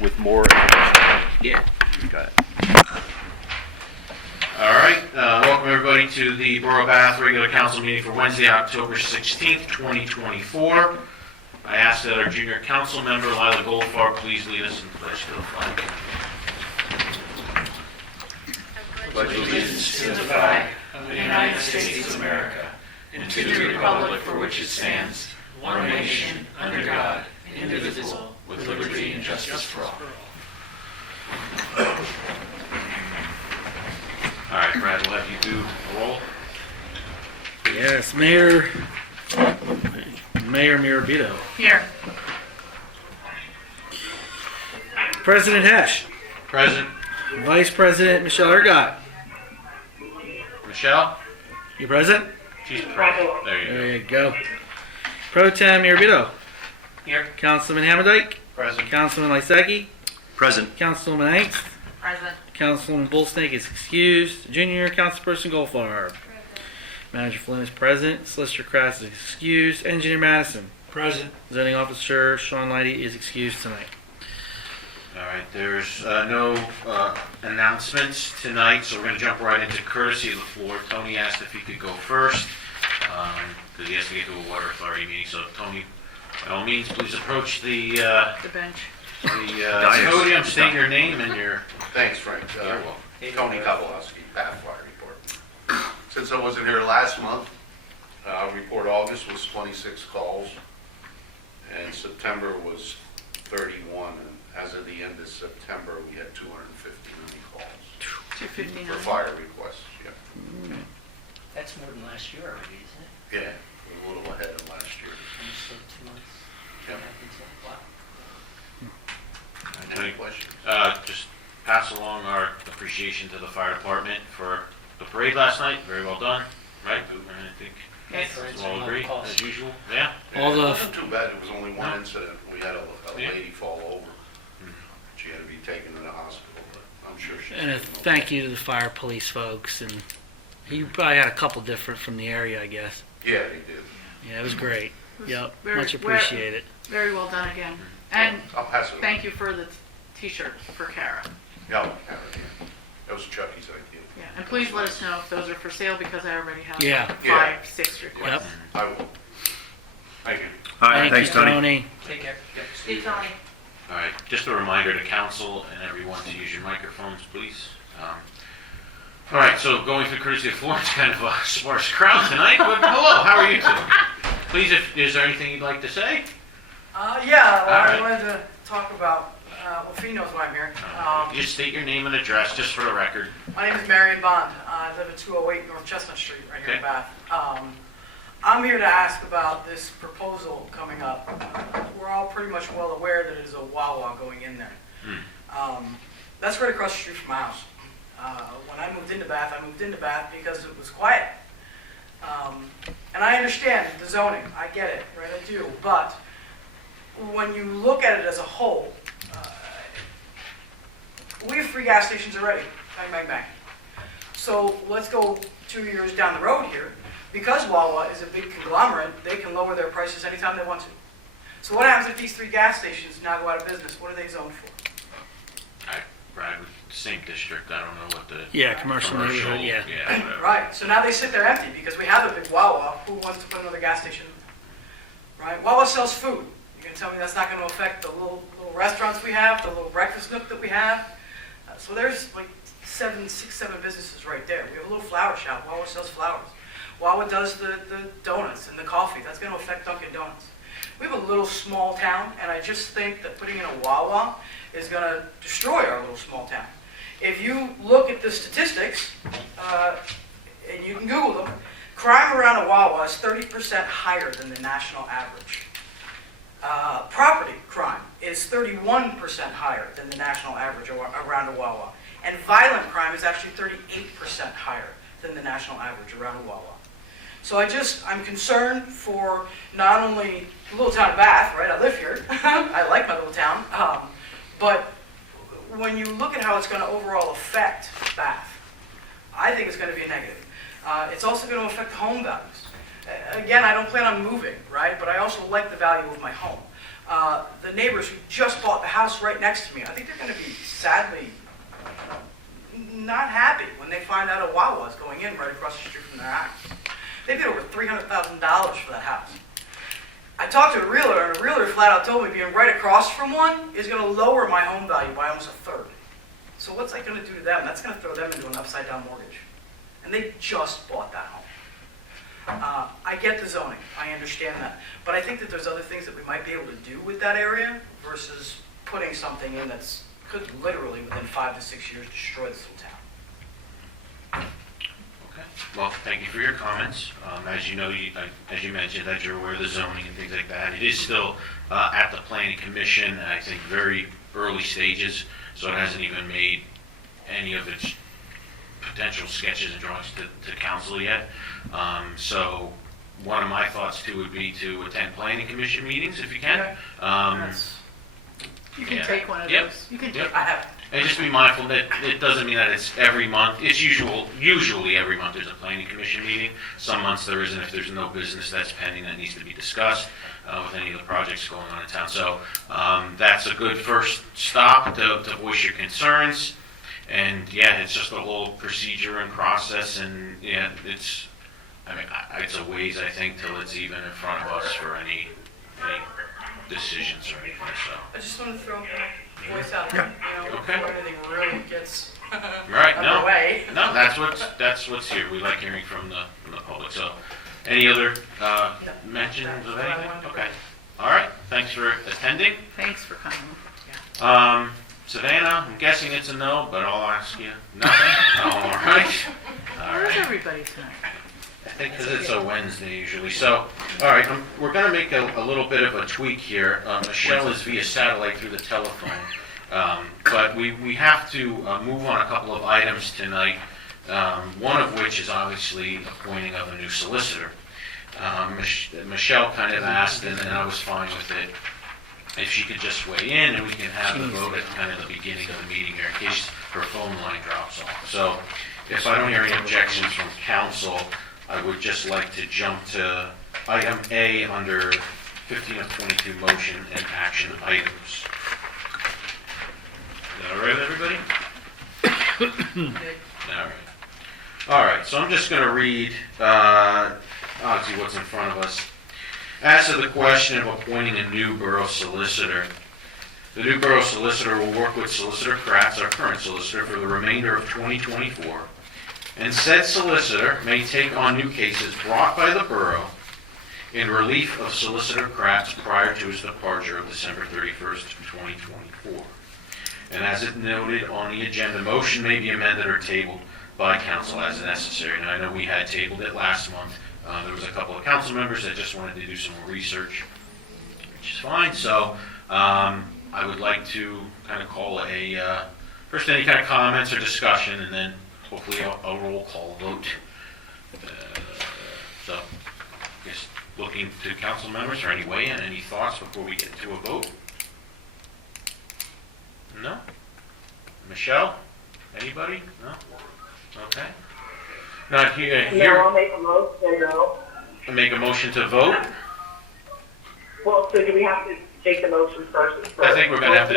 with more information. Yeah. Got it. All right, welcome everybody to the Borough Bath regular council meeting for Wednesday, October 16th, 2024. I ask that our junior council member, Lila Goldfarb, please lead us in the pledge to the flag. Pledge allegiance to the flag of the United States of America and to the republic for which it stands, one nation, under God, indivisible, with liberty and justice for all. All right, Brad, we'll have you do a roll. Yes, Mayor Mirabito. Here. President Hesh. Present. Vice President Michelle Ergot. Michelle? You present? She's present. There you go. There you go. Pro Tem Mirabito. Here. Councilman Hammerdike. Present. Councilman Lysacki. Present. Councilwoman Hanks. Present. Councilwoman Bullsnake is excused. Junior Councilperson Goldfarb. Manager Flynn is present. Solicitor Crass is excused. Engineer Madison. Present. Zoning Officer Sean Lighty is excused tonight. All right, there's no announcements tonight, so we're going to jump right into courtesy of the floor. Tony asked if he could go first, because he has to get to a water authority meeting. So, Tony, by all means, please approach the bench. podium, state your name and your... Thanks, Frank. You're welcome. Tony Kowalski, Bath Fire Report. Since I wasn't here last month, report August was 26 calls, and September was 31, and as of the end of September, we had 259 calls 259. for fire requests. Yeah, That's more than last year already, isn't it? yeah, we're a little ahead of last year. Almost 2 months. Yeah. Wow. Any questions? Just pass along our appreciation to the fire department for the parade last night. Very well done, right? I think Yes. we all agree, as usual. Yeah? All It the wasn't too bad. It was only one incident. We had a Yeah. lady fall over. She had to be taken to the hospital, but I'm sure she's... and a doing okay. thank you to the fire police folks, and you probably had a couple different from the area, I guess. Yeah, they did. Yeah, it was great. Yep, Very- much appreciated. Very well done again. And I'll pass it on. thank you for the t-shirt for Kara. Yeah, that was Chucky's idea. Yeah, and please let us know if those are for sale because I already have Yeah. 5, 6 requests. I will. Thank you. All right, Thank thanks, you, Tony. Take care. Steve, Tony. All right, just a reminder to council and everyone to use your microphones, please. All right, so going through courtesy of floor, it's kind of a sparse crowd tonight, but hello, how are you two? Please, is there anything you'd like to say? Yeah, well, All right. I wanted to talk about, well, Fee knows why I'm here. Just state your name and address, just for the record. My name is Marion Bond. I live at 208 North Chestnut Street, right here in Okay. Bath. I'm here to ask about this proposal coming up. We're all pretty much well aware that it is a Wawa going in there. That's right across the street from my house. When I moved into Bath because it was quiet. And I understand the zoning, I get it, right, I do. But when you look at it as a whole, we have 3 gas stations already, bang, bang, bang. So let's go 2 years down the road here. Because Wawa is a big conglomerate, they can lower their prices anytime they want to. So what happens if these 3 gas stations now go out of business? What are they zoned for? Brad, same district, I don't know what the... Yeah, commercial neighborhood, yeah. whatever. Right, so now they sit there empty because we have a big Wawa. Who wants to put another gas station? Right, Wawa sells food. You can tell me that's not going to affect the little restaurants we have, the little breakfast nook that we have. So there's like 7 businesses right there. We have a little flower shop. Wawa sells flowers. Wawa does the donuts and the coffee. That's going to affect Dunkin' Donuts. We have a little small town, and I just think that putting in a Wawa is going to destroy our little small town. If you look at the statistics, and you can Google them, crime around a Wawa is 30% higher than the national average. Property crime is 31% higher than the national average around a Wawa. And violent crime is actually 38% higher than the national average around a Wawa. So I'm concerned for not only the little town of Bath, right? I live here. I like my little town. But when you look at how it's going to overall affect Bath, I think it's going to be a negative. It's also going to affect home values. Again, I don't plan on moving, right? But I also like the value of my home. The neighbors who just bought the house right next to me, I think they're going to be sadly not happy when they find out a Wawa is going in right across the street from their house. They paid over $300,000 for that house. I talked to a realtor, and a realtor flat out told me being right across from one is going to lower my home value by almost a third. So what's that going to do to them? That's going to throw them into an upside-down mortgage. And they just bought that home. I get the zoning, I understand that. But I think that there's other things that we might be able to do with that area versus putting something in that's could literally within 5 to 6 years destroy this little town. Okay. Well, thank you for your comments. As you know, as you mentioned, that you're aware of the zoning and things like that. It is still at the planning commission, I think, very early stages, so it hasn't even made any of its potential sketches and drawings to council yet. So one of my thoughts too would be to attend planning commission meetings if you can. You can Yeah. take one of Yep. those. You can Yep. I have, And just be mindful that it doesn't mean that it's every month. It's usually every month there's a planning commission meeting. Some months there isn't if there's no business that's pending that needs to be discussed with any of the projects going on in town. So that's a good first stop to voice your concerns. And yeah, it's just a whole procedure and process, and yeah, it's a ways, I think, till it's even in front of us for any decisions or anything, so. I just want to throw a voice out there, Okay. before anything really gets Right, underway. No, that's what's here. We like hearing from the public, so. Any other mentions of anything? Okay. All right, thanks for attending. Thanks for coming. Savannah, I'm guessing it's a no, but I'll ask you. Nothing? All right. All Where's right. everybody tonight? I think because it's a Wednesday usually. So, all right, we're going to make a little bit of a tweak here. Michelle is via satellite through the telephone, but we have to move on a couple of items tonight, one of which is obviously appointing of a new solicitor. Michelle kind of asked, and I was fine with it, if she could just weigh in and we can have the vote at kind of the beginning of the meeting here in case her phone line drops off. So if I don't hear any objections from council, I would just like to jump to item A under 15 of 22 motion and action items. Is that all right with everybody? All right. All right, so I'm just going to read, obviously, what's in front of us. As to the question of appointing a new borough solicitor, the new borough solicitor will work with Solicitor Kratz, our current solicitor, for the remainder of 2024, and said solicitor may take on new cases brought by the borough in relief of Solicitor Kratz prior to his departure of December 31st, 2024. And as it noted on the agenda, motion may be amended or tabled by council as necessary. Now, I know we had tabled it last month. There was a couple of council members that just wanted to do some more research, which is fine. So I would like to kind of call first any kind of comments or discussion, and then hopefully a roll call vote. So I guess looking to council members for any weigh-in, any thoughts before we get to a vote? No? Michelle? Anybody? No? Okay. Not here. No, I'll make a motion, no. Make a motion to vote? Well, so do we have to take the motion first? I think we're gonna have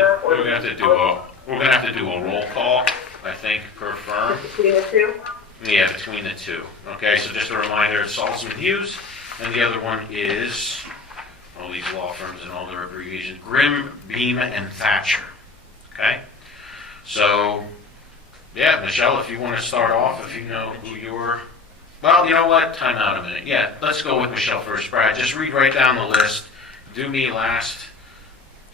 to do a roll call, I think, per firm. Between the two? Yeah, between the two. Okay, so just a reminder, it's Saltzman Hughes, and the other one is, all these law firms and all their abbreviations, Grimm, Beam, and Thatcher. Okay? So, yeah, Michelle, if you want to start off, if you know who you're... Well, you know what? Time out a minute. Yeah, let's go with Michelle first. Brad, just read right down the list. Do me last.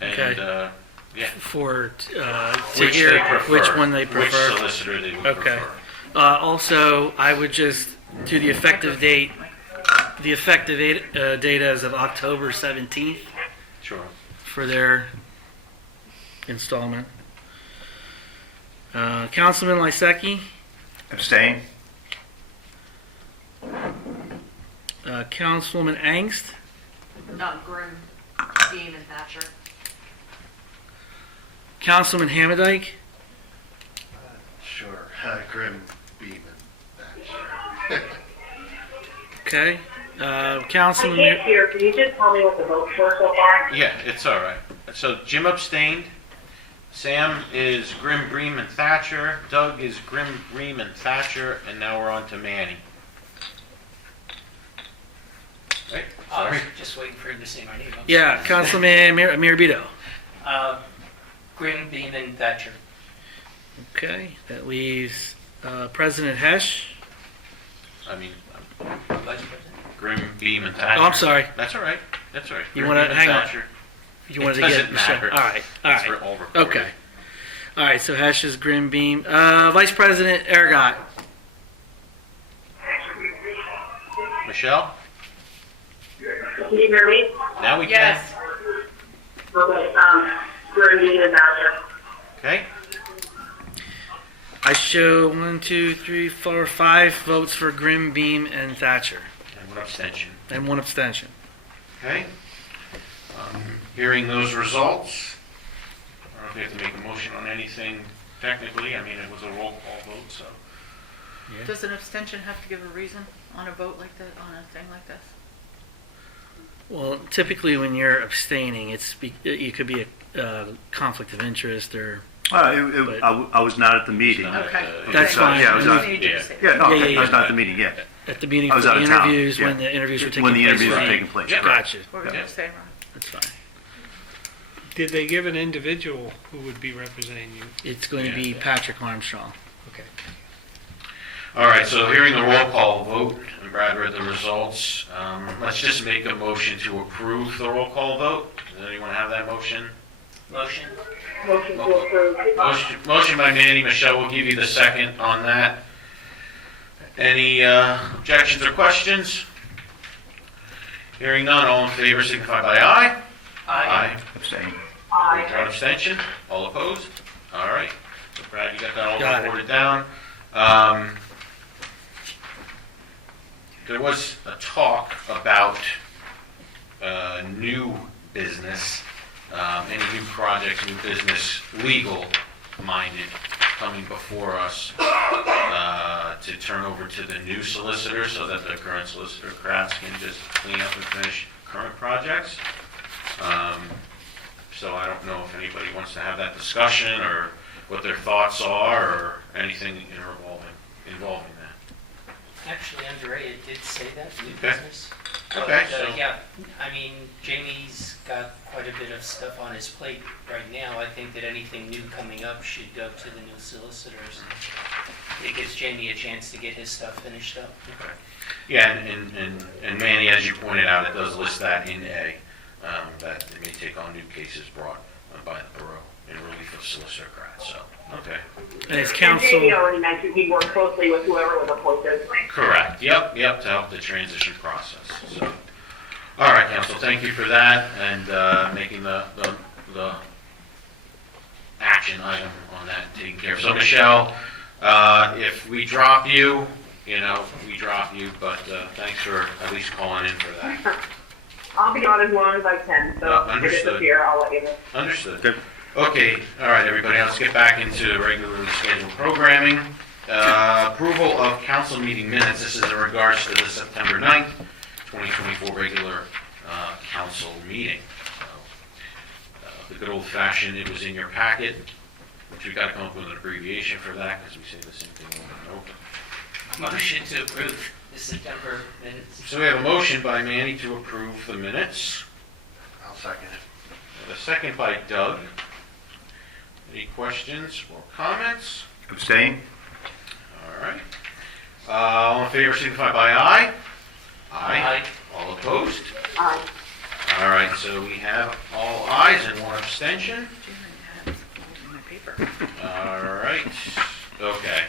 And, Okay. yeah. For to Which hear they prefer. which one they Which prefer. solicitor they would Okay. prefer. Also, I would just do the effective date. The effective date as of October 17th Sure. for their installment. Councilman Lysecki, Abstain? Councilwoman Angst, Not Grimm, Beam, and Thatcher. Councilman Hamadike, Sure. Grim, Beam, and Thatcher. okay, I Councilman, can't hear. Can you just tell me what the votes were so far? Yeah, it's all right. So Jim abstained. Sam is Grim, Bream, and Thatcher. Doug is Grim, Bream, and Thatcher. And now we're on to Manny. Right? I was Sorry. just waiting for him to say my name. I'm yeah, sorry. Councilman Mirabito. Grim, Beam, and Thatcher. Okay, that leaves President Hesh. I mean, Vice President. Grim, Beam, and Thatcher. Oh, I'm sorry. That's all right. That's all right. You Grim, wanna- Beam, and hang on. Thatcher. You wanted It to get doesn't Michelle. matter. All right, all It's right. all recorded. Okay. All right, so Hesh is Grim Beam. Vice President Aragot. Michelle? Can you hear me? Now we can. Yes. Okay, Grim, Beam, and Thatcher. Okay. I show 1, 2, 3, 4, 5 votes for Grim Beam and Thatcher, And one abstention. and 1 abstention. Okay. Hearing those results, I don't know if you have to make a motion on anything technically. I mean, it was a roll call vote, so. Does an abstention have to give a reason on a vote like that, on a thing like this? Well, typically when you're abstaining, it could be a conflict of interest or. I was not at the meeting. Not, Okay. That's So, fine. yeah, I was not- Need you to say that. Yeah, no, Yeah, yeah, I was yeah. not at the meeting, yeah. At the meeting I for was the out of town, interviews, when yeah. the interviews were taking When the place. interviews were right. taking place. Yeah. Gotcha. We're Yeah. gonna say wrong. That's fine. Did they give an individual who would be representing you? It's going to be Yeah. Patrick Armstrong. Okay. All right, so hearing the roll call vote, and Brad read the results, let's just make a motion to approve the roll call vote. Does anyone have that motion? Motion. Motion to approve. Motion by Manny. Michelle will give you the second on that. Any objections or questions? Hearing none, all in favor signify by aye. Aye. Abstain. Aye. One abstention. All opposed? All right. So Brad, you got that all Got it. recorded down. There was a talk about new business, any new projects, new business, legal-minded coming before us to turn over to the new solicitor so that the current solicitor, Kratz, can just clean up and finish current projects. So I don't know if anybody wants to have that discussion or what their thoughts are or anything involving that. Actually, under A, it did say that, new Okay. business. Okay, But, so- yeah, I mean, Jamie's got quite a bit of stuff on his plate right now. I think that anything new coming up should go to the new solicitors. It gives Jamie a chance to get his stuff finished up. Okay. Yeah, and Manny, as you pointed out, it does list that in A, that it may take on new cases brought by the borough in relief of Solicitor Kratz, so, okay. And his And Jamie counsel, already mentioned he'd work closely with whoever was appointed. Correct, yep, to help the transition process, so. All right, council, thank you for that and making the action item on that taken care of. So Michelle, if we drop you, we drop you, but thanks for at least calling in for that. I'll be on as long as I can, so if I Understood. disappear, I'll let you know. Understood. Good. Okay, all right, everybody, let's get back into regularly scheduled programming. Approval of council meeting minutes. This is in regards to the September 9th, 2024 regular council meeting. So, the good old fashioned, it was in your packet, which we got to come up with an abbreviation for that because we say the same thing over and over. Motion to approve the September minutes. So we have a motion by Manny to approve the minutes. I'll second it. And a second by Doug. Any questions or comments? Abstain? All right. All in favor signify by aye. Aye. All opposed? Aye. All right, so we have all ayes and one abstention. My paper. All right, okay.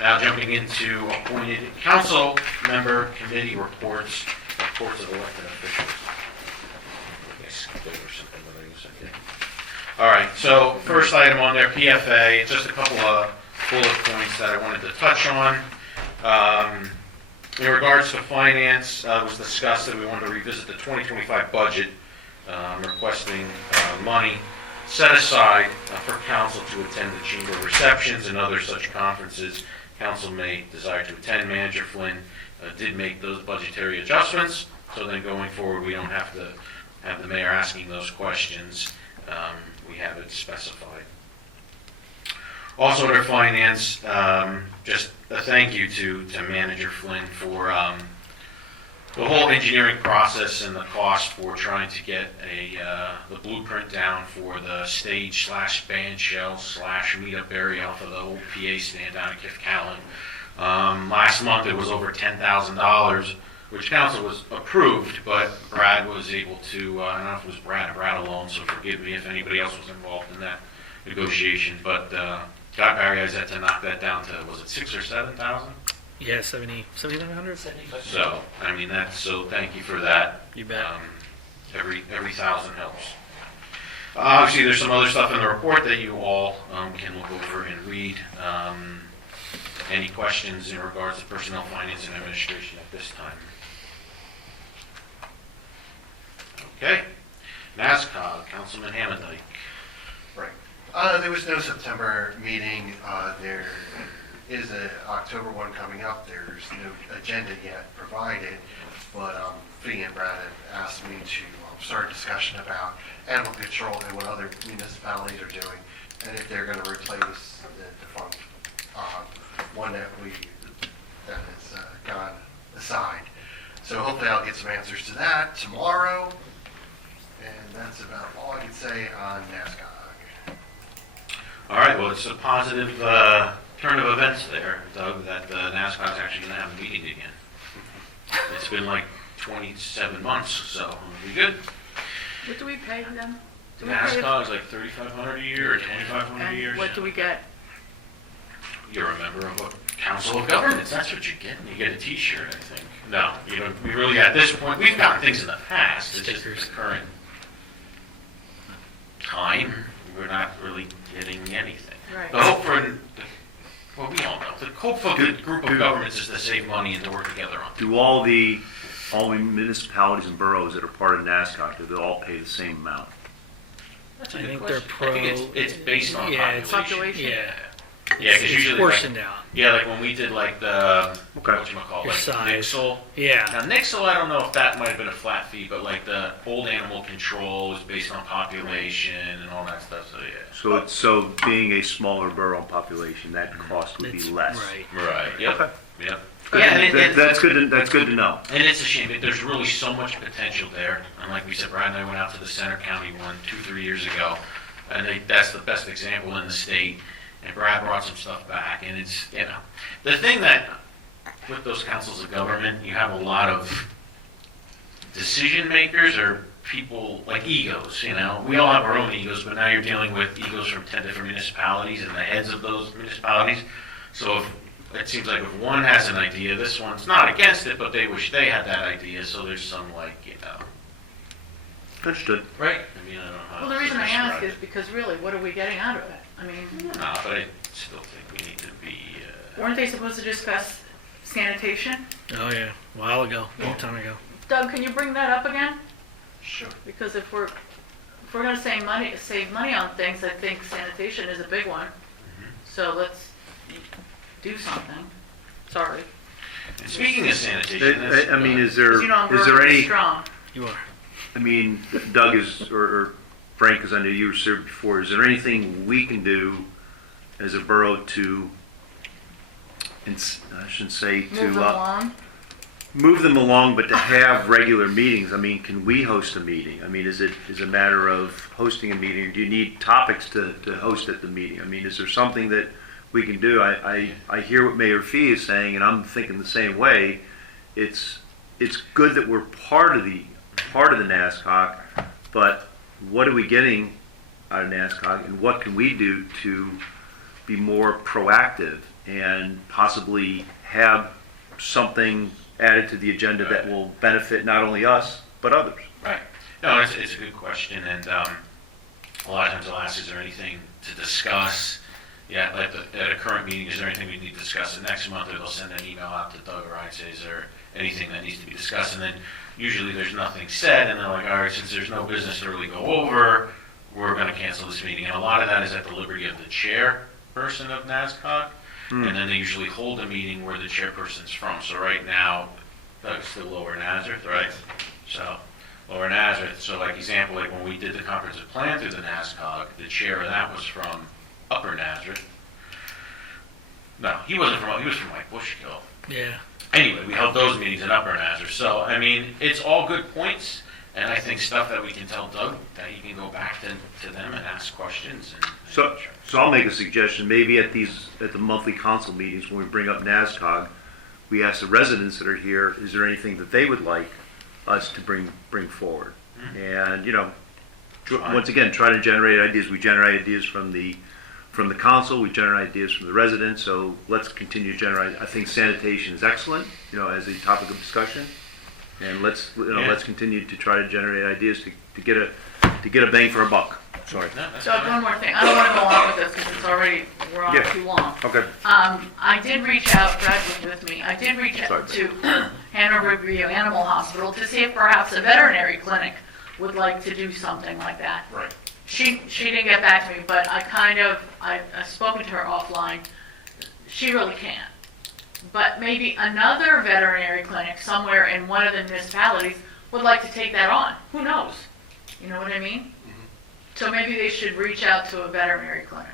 Now jumping into appointed council member committee reports of elected officials. I skipped over something, but I guess I did. All right, so first item on there, PFA, just a couple of bullet points that I wanted to touch on. In regards to finance, it was discussed that we wanted to revisit the 2025 budget, requesting money set aside for council to attend the chamber receptions and other such conferences council may desire to attend. Manager Flynn did make those budgetary adjustments, so then going forward, we don't have to have the mayor asking those questions. We have it specified. Also, under finance, just a thank you to Manager Flynn for the whole engineering process and the cost for trying to get the blueprint down for the stage / band shell / meetup area off of the old PA stand down at Kifcallan. Last month it was over $10,000, which council was approved, but Brad was able to, I don't know if it was Brad or Brad alone, so forgive me if anybody else was involved in that negotiation, but got Barry Izette to knock that down to, was it 6,000 or 7,000? Yeah, 7,700? 75. So, I mean, so thank you for that. You bet. Every 1,000 helps. Obviously, there's some other stuff in the report that you all can look over and read. Any questions in regards to personnel, finance, and administration at this time? Okay. NASCOG, Councilman Hammondike. Right. There was no September meeting. There is a October one coming up. There's no agenda yet provided, but Fee and Brad have asked me to start a discussion about animal control and what other municipalities are doing, and if they're going to replace the defunct one that has gone aside. So hopefully I'll get some answers to that tomorrow, and that's about all I can say on NASCOG. All right, well, it's a positive turn of events there, Doug, that NASCOG is actually going to have a meeting again. It's been like 27 months, so it'll be good. What do we pay them? Do we pay NASCOG is like $3,500 a year or $2,500 a year. and what do we get? You're a member of a council of governments. That's what you get. You get a T-shirt, I think. No, you don't. We really, at this point, we've gotten things in the past. It's just the current time. We're not really getting anything. Right. The hope for, well, we all know. The hope for the group of governments is to save money and to work together on things. Do all the municipalities and boroughs that are part of NASCOG, do they all pay the same amount? That's a I good think they're question. I think it's based on it's population. Population? Yeah, because it's usually, portioned out. yeah, like when we did like the, Okay. whatchamacallit, Your like size. Nixle. Yeah. Now, Nixle, I don't know if that might have been a flat fee, but like the old animal control is based on population and all that stuff, so yeah. So being a smaller borough population, that cost would be It's- less. Right. Right, yep, Okay. yep. Good. Yeah, and That's good to know. And it's a shame, there's really so much potential there. And like we said, Brad and I went out to the Center County one 2-3 years ago, and that's the best example in the state. And Brad brought some stuff back, and it's, the thing that, with those councils of government, you have a lot of decision makers or people like egos, We all have our own egos, but now you're dealing with egos from 10 different municipalities and the heads of those municipalities. So it seems like if one has an idea, this one's not against it, but they wish they had that idea, so there's some Understood. Right? I mean, I don't know how Well, the to reason I ask describe is because really, what are we getting out of it? I mean, No, but I still think we need to be, weren't they supposed to discuss sanitation? Oh, yeah. A while ago. A long time ago. Doug, can you bring that up again? Sure. Because if we're gonna save money on things, I think sanitation is a big one. So let's do something. Sorry. and speaking of sanitation, that's, I mean, is 'Cause there you know I'm very any? strong. You are. I mean, Doug or Frank, because I know you were served before, is there anything we can do as a borough to, I shouldn't say to... Move them along. Move them along, but to have regular meetings? I mean, can we host a meeting? I mean, is it a matter of hosting a meeting? Do you need topics to host at the meeting? I mean, is there something that we can do? I hear what Mayor Fee is saying, and I'm thinking the same way. It's good that we're part of the NASCOG, but what are we getting out of NASCOG, and what can we do to be more proactive and possibly have something added to the agenda that will benefit not only us, but others? right. No, it's a good question, and a lot of times I'll ask, is there anything to discuss? Yeah, at a current meeting, is there anything we need to discuss? And next month, they'll send an email out to Doug or I and say, is there anything that needs to be discussed? And then usually there's nothing said, and they're like, all right, since there's no business to really go over, we're going to cancel this meeting. And a lot of that is at the liberty of the chairperson of NASCOG. and then they usually hold a meeting where the chairperson's from. So right now, Doug's still Lower Nazareth, right? So, Lower Nazareth, so like example, like when we did the comprehensive plan through the NASCOG, the chair of that was from Upper Nazareth. No, he was from like Bushkill. Yeah. Anyway, we held those meetings in Upper Nazareth. So, I mean, it's all good points, and I think stuff that we can tell Doug that he can go back to them and ask questions. So I'll make a suggestion, maybe at the monthly council meetings, when we bring up NASCOG, we ask the residents that are here, is there anything that they would like us to bring forward? And, once again, try to generate ideas. We generate ideas from the council, we generate ideas from the residents, so let's continue to generate. I think sanitation is excellent, as a topic of discussion. And let's continue to try to generate ideas to get a bang for a buck. Sorry. So one more thing, I don't want to go on with this because we're on too long. Okay. I did reach out, Brad was with me, I did reach out to Hanover View Animal Hospital to see if perhaps a veterinary clinic would like to do something like that. Right. She didn't get back to me, but I've spoken to her offline. She really can't. But maybe another veterinary clinic somewhere in one of the municipalities would like to take that on. Who knows? You know what I mean? Mm-hmm. So maybe they should reach out to a veterinary clinic,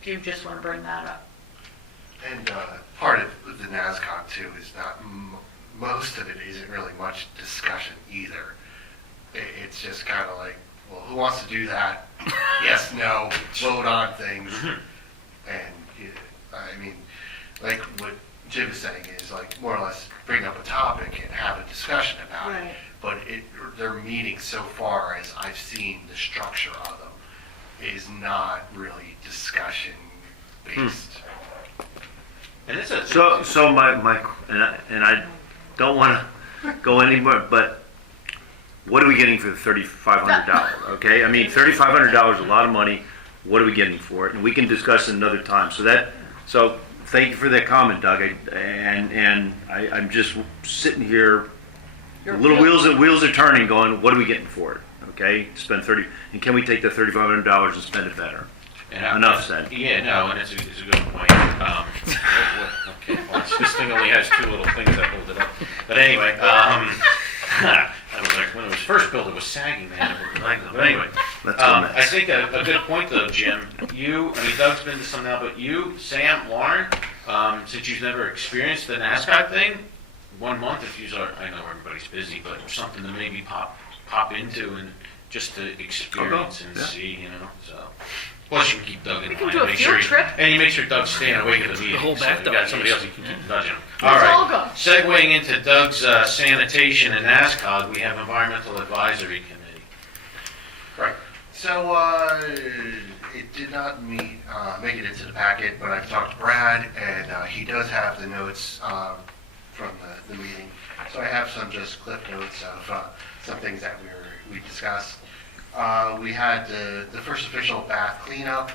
if you just want to bring that up. And part of the NASCOG too is not, most of it isn't really much discussion either. It's just kind of like, well, who wants to do that? Yes, no, vote on things. And, I mean, like what Jim is saying is like more or less bring up a topic and have a discussion about it. But their meetings so far, as I've seen the structure of them, is not really discussion based. And it's a So my and I don't want to go anymore, but what are we getting for the $3,500? Okay, I mean $3,500 is a lot of money. What are we getting for it? And we can discuss it another time. So thank you for that comment, Doug. I'm just sitting here. Little wheels are turning, going, what are we getting for it? Okay, spend and can we take the $3,500 and spend it better? Enough said. Yeah, no, and it's a good point. Okay, well, this thing only has two little things that hold it up. But anyway, I was like, when it was first built, it was sagging, man. But anyway, I think a good point though, Jim. Doug's been to some now, but you, Sam, Lauren, since you've never experienced the NASCAR thing, 1 month if you are, I know everybody's busy, but something to maybe pop into and just to experience and see, so. Plus you can keep Doug in line. We can do a field trip. And you make sure Doug's staying awake at the meeting. The whole so bathtub. you got somebody else you can keep nudging. Let's all go. Segueing into Doug's sanitation and NASCOG, we have Environmental Advisory Committee. Right. So it did not make it into the packet, but I've talked to Brad, and he does have the notes from the meeting. So I have some just clip notes of some things that we discussed. We had the first official bath cleanup.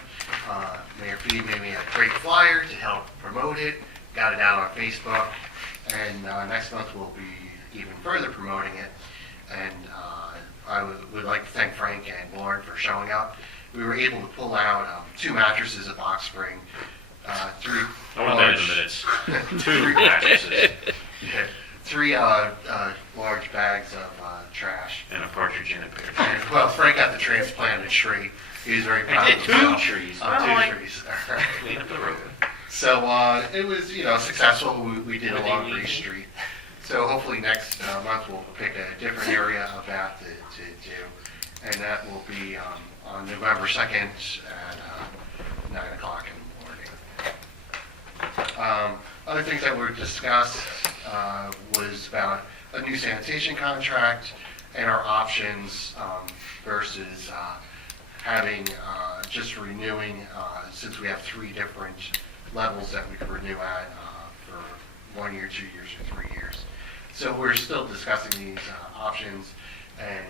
Mayor Fee made me a great flyer to help promote it. Got it out on Facebook, and next month we'll be even further promoting it. And I would like to thank Frank and Lauren for showing up. We were able to pull out 2 mattresses at Box Spring, 3 I want that in minutes. 2 mattresses. Yeah, 3 large bags of trash. And a partridge in a pear. And, well, Frank got the transplanted tree. He was very proud I of did himself. 2 trees. 2 trees. Clean up the road. So it was, successful. We did along Greece Street. So hopefully next month we'll pick a different area of that to do. And that will be on November 2nd at 9 o'clock in the morning. Other things that were discussed was about a new sanitation contract and our options versus having just renewing, since we have 3 different levels that we could renew at for 1 year, 2 years, or 3 years. So we're still discussing these options, and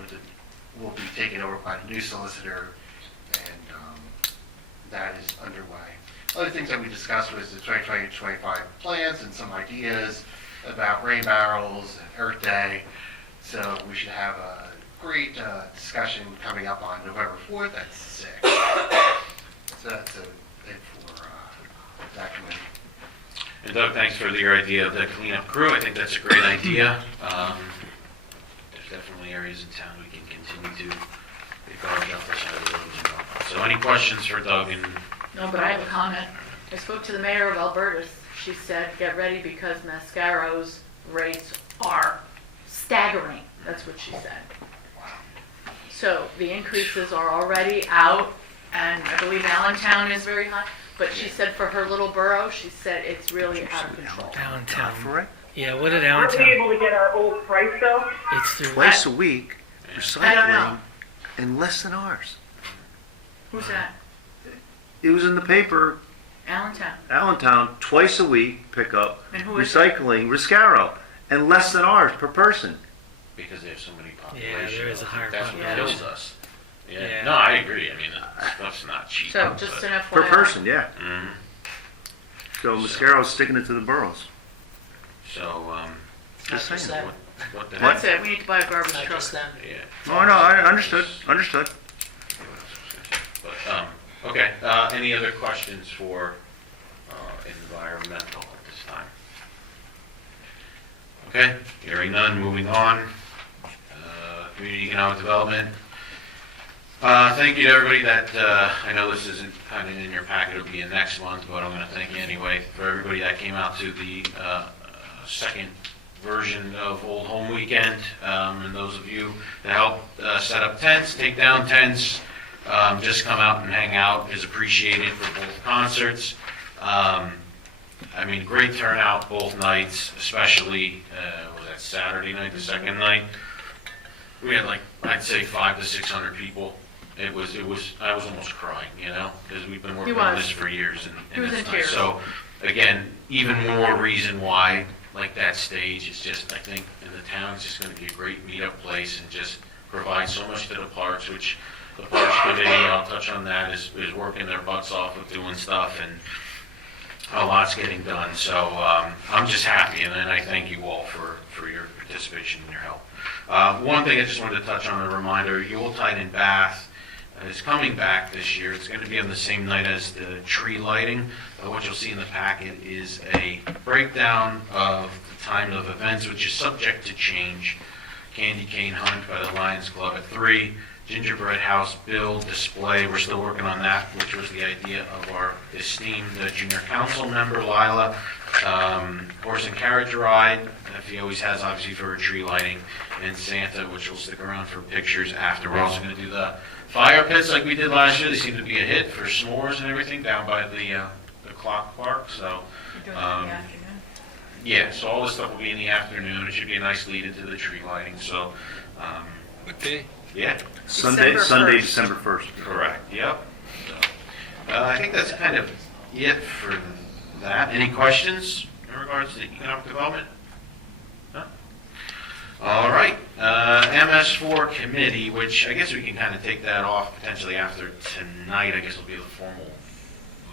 we'll be taken over by the new solicitor, and that is underway. Other things that we discussed was the 2020-25 plans and some ideas about rain barrels and Earth Day. So we should have a great discussion coming up on November 4th at 6. So that's it for that committee. And Doug, thanks for your idea of the cleanup crew. I think that's a great idea. There's definitely areas in town we can continue to get garbage off the side of the roads and whatnot. So any questions for Doug? And No, but I have a comment. I spoke to the mayor of Alberta. She said, get ready because Mascaro's rates are staggering. That's what she said. So the increases are already out, and I believe Allentown is very high. But she said for her little borough, she said it's really out of control. Allentown. For it? Yeah, what did Weren't we Allentown? able to get our old price though? It's through. Twice a week, I don't know. recycling, and less than ours. Who's that? It was in the paper, Allentown. Allentown, twice a week pickup, And who is that? recycling, Riscaro, and less than ours per person. because they have so many Yeah, population. there is a higher That's what population. kills us. Yeah. Yeah. No, I agree. I mean, that stuff's not cheap. So just an FYI. Per person, yeah. Mhm. So Mascaro's sticking it to the boroughs. So, It's not Just just saying. them. what the That's heck? it. We need to buy a garbage It's not truck. just them. Yeah. Oh, no, I understood. But, okay, any other questions for environmental at this time? Okay, hearing none, moving on. Community economic development. Thank you to everybody that, I know this isn't kind of in your packet, it'll be in next month, but I'm going to thank you anyway for everybody that came out to the second version of Old Home Weekend, and those of you that helped set up tents, take down tents, just come out and hang out is appreciated for both concerts. I mean, great turnout both nights, especially, was that Saturday night, the second night? We had like, I'd say 500 to 600 people. I was almost crying, you know, because we've been working on was. this for years. He was in it's nice. tears. So, again, even more reason why, like that stage, is just, I think, in the town, it's just going to be a great meetup place and just provide so much to the parks, which the Parks Committee, I'll touch on that, is working their butts off with doing stuff, and a lot's getting done. So I'm just happy, and then I thank you all for your participation and your help. One thing I just wanted to touch on, a reminder, Yuletide in Bath is coming back this year. It's going to be on the same night as the tree lighting. What you'll see in the packet is a breakdown of the time of events, which is subject to change. Candy cane hunt by the Lions Club at 3. Gingerbread house build display. We're still working on that, which was the idea of our esteemed junior council member, Lila. Horse and carriage ride, that he always has, obviously, for a tree lighting. And Santa, which will stick around for pictures after. We're also going to do the fire pits like we did last year. They seem to be a hit for s'mores and everything down by the clock park. So, You're doing it in the afternoon. yeah, so all this stuff will be in the afternoon. It should be a nice lead into the tree lighting. So, What day? yeah. Sunday, December 1st. December 1st. Correct, yep. So, I think that's kind of it for that. Any questions in regards to economic development? No? All right, MS4 committee, which I guess we can kind of take that off potentially after tonight. I guess will be the formal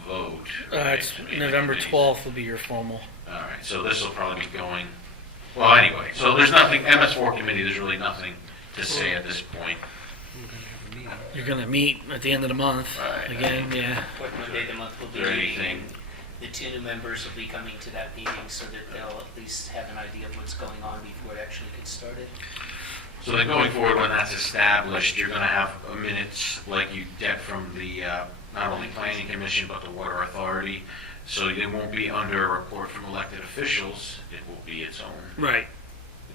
vote. right? It's To make the November committees. 12th will be your formal. All right, so this will probably be going, well, anyway, so there's nothing, MS4 committee, there's really nothing to say at this point. You're gonna meet at the end of the month Right. again, yeah. What Monday of the month will Is be there meeting. anything? The two new members will be coming to that meeting so that they'll at least have an idea of what's going on before it actually gets started. So then going forward, when that's established, you're going to have minutes like you get from the, not only planning commission, but the water authority. So it won't be under a report from elected officials, it will be its own Right.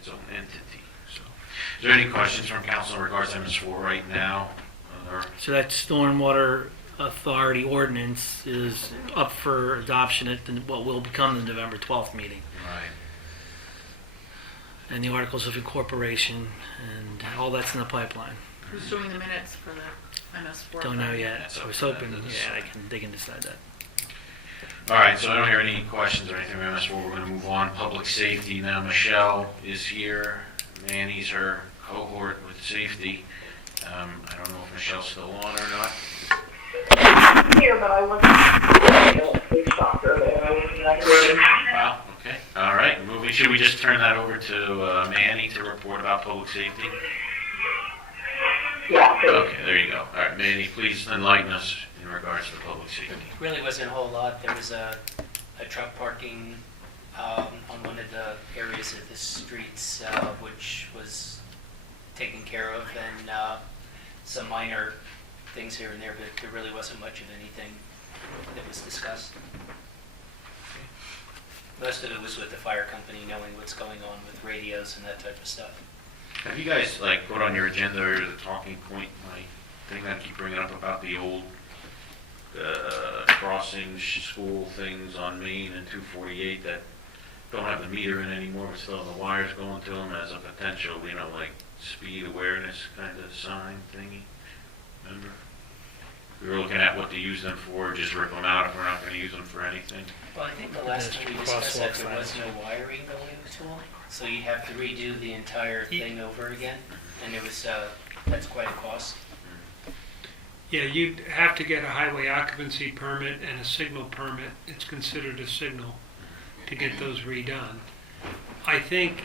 entity. So, is there any questions from council in regards to MS4 right now? Or- So that stormwater authority ordinance is up for adoption at what will become the November 12th meeting. Right. And the articles of incorporation and all that's in the pipeline. Who's doing the minutes for the MS4? Don't know yet. That's I was up to hoping, them to yeah, decide. they can decide that. All right, so I don't hear any questions or anything from MS4. We're going to move on. Public safety now. Michelle is here. Manny's her cohort with safety. I don't know if Michelle's still on or not. I'm here, but I wasn't. Please stop earlier. I was in another room. Wow, okay. All right, should we just turn that over to Manny to report about public safety? Yeah, please. Okay, there you go. All right, Manny, please enlighten us in regards to public safety. Really wasn't a whole lot. There was a a truck parking on one of the areas of the streets, which was taken care of, and some minor things here and there, but there really wasn't much of anything that was discussed. Most of it was with the fire company, knowing what's going on with radios and that type of stuff. Have you guys like put on your agenda or the talking point, my thing that I keep bringing up about the old crossing school things on Main and 248 that don't have the meter in anymore, but still have the wires going to them as a potential, like speed awareness kind of sign thingy? Remember? We were looking at what to use them for, just rip them out if we're not going to use them for anything. Well, I think the last time we discussed that there was no wiring going to them, so you'd have to redo the entire thing over again, and it was, that's quite a cost. Yeah, you'd have to get a highway occupancy permit and a signal permit. It's considered a signal to get those redone. I think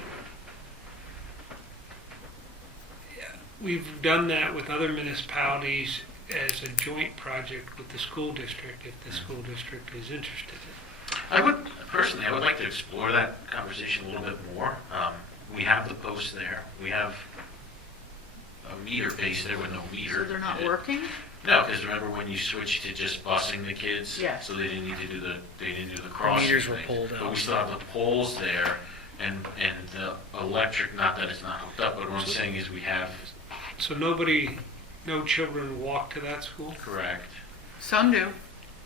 we've done that with other municipalities as a joint project with the school district, if the school district is interested in it. I would like to explore that conversation a little bit more. We have the post there. We have a meter base there with no meter. So they're not working? No, because remember when you switched to just busing the kids? Yes. So they didn't need to do the crossing meters were thing. pulled out. But we still have the poles there and the electric, not that it's not hooked up, but what I'm saying is we have. So no children walk to that school? Correct. Some do.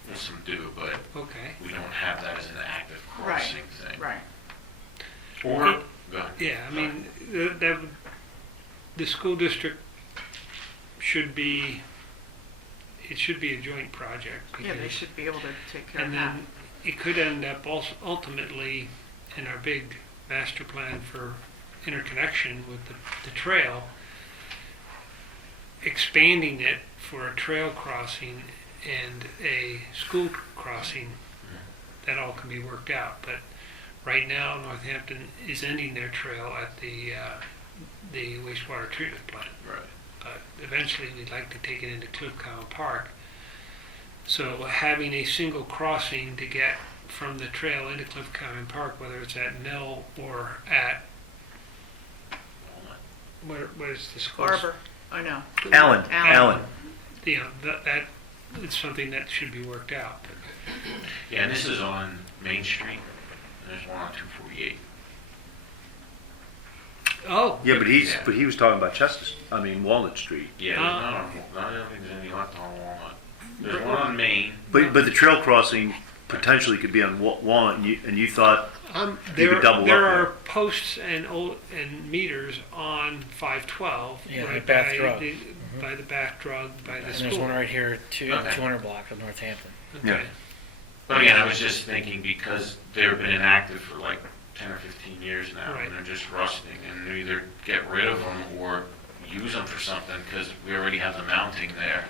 Well, some do, but Okay. we don't have that as an active crossing thing. Right. Or, go ahead. Yeah, I mean, the school district should be a joint project. Yeah, they because- should be able to take care of And that. then it could end up also ultimately in our big master plan for interconnection with the trail, expanding it for a trail crossing and a school crossing. That all can be worked out. But right now, Northampton is ending their trail at the wastewater treatment plant. Right. But eventually we'd like to take it into Cliff Common Park. So having a single crossing to get from the trail into Cliff Common Park, whether it's at Mill or at, where's the school? Barber, I know. Allen. You know, that is something that should be worked out. Yeah, and this is on Main Street. And there's one on 248. Oh. Yeah, but he was talking about Walnut Street. Yeah, not everything's any left on Walnut. There's one on Main. But the trail crossing potentially could be on Walnut, and you thought you could double there up are there. posts and meters on 512 Yeah, right the Bath Drug. by the Bath Drug, by the And school. there's one right here, Okay. 200 block of Northampton. Okay. Yeah. But again, I was just thinking because they've been inactive for like 10 or 15 years now, Right. and they're just rusting, and you either get rid of them or use them for something because we already have the mounting there.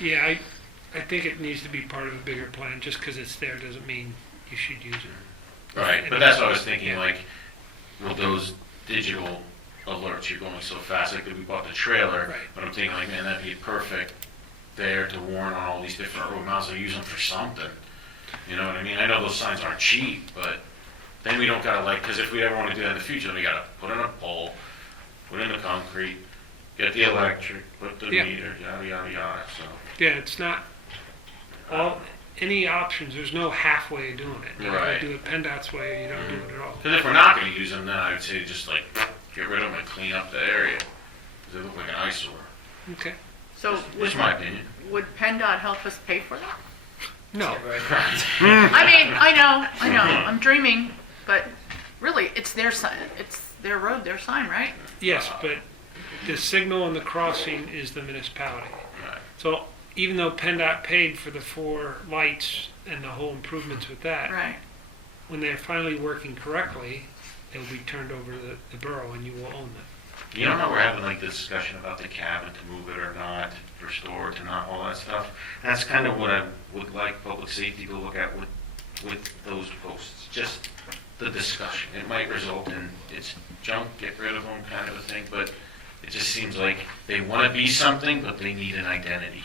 Yeah, I think it needs to be part of a bigger plan. Just because it's there doesn't mean you should use it. Right, but that's what I was thinking, like, with those digital alerts, you're going so fast, like, we bought the trailer, Right. but I'm thinking, like, man, that'd be perfect there to warn on all these different road miles, or use them for something. You know what I mean? I know those signs aren't cheap, but then we don't gotta, like, because if we ever want to do that in the future, then we gotta put in a pole, put in the concrete, get the electric, put the Yeah. meter, yada, yada, yada, so. Yeah, it's not any options. There's no halfway of doing it. You Right. do it PennDOT's way, or you don't do it at all. Because if we're not gonna use them, then I would say just, like, get rid of them and clean up the area, because they look like an eyesore. Okay. So That's my opinion. would PennDOT help us pay for that? No. I mean, I know, I'm dreaming, but really, it's their sign, it's their road, their sign, right? Yes, but the signal and the crossing is the municipality. Right. So even though PennDOT paid for the 4 lights and the whole improvements with that, Right. when they're finally working correctly, they'll be turned over to the borough and you will own them. You know how we're having like the discussion about the cabin to move it or not, to restore it to not, all that stuff? That's kind of what I would like public safety to look at with those posts, just the discussion. It might result in it's junk, get rid of them kind of a thing, but it just seems like they want to be something, but they need an identity.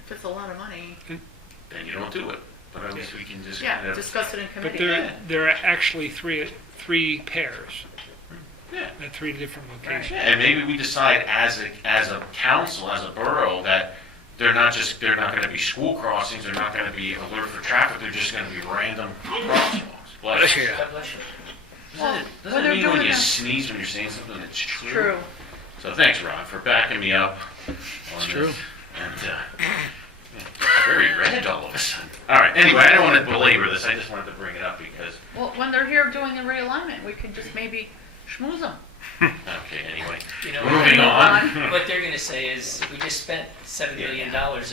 If it's a lot of money. Then you don't do it. but at least we can just Yeah, kind of. discuss it in But committee. there are actually three pairs Yeah. at three different locations. Yeah, and maybe we decide as a council, as a borough, that they're not going to be school crossings, they're not going to be alert for traffic, they're just going to be random crosswalks. Bless you. God bless you. Doesn't Well, it they're mean when doing you that. sneeze when you're saying something that's true? True. So thanks, Ron, for backing me up on this. true. And very red all of a sudden. All right, anyway, I don't want to belabor this, I just wanted to bring it up because, Well, when they're here doing the realignment, we could just maybe schmooze them. okay, anyway. You know, Moving on. what they're gonna say is, we just spent $7 million in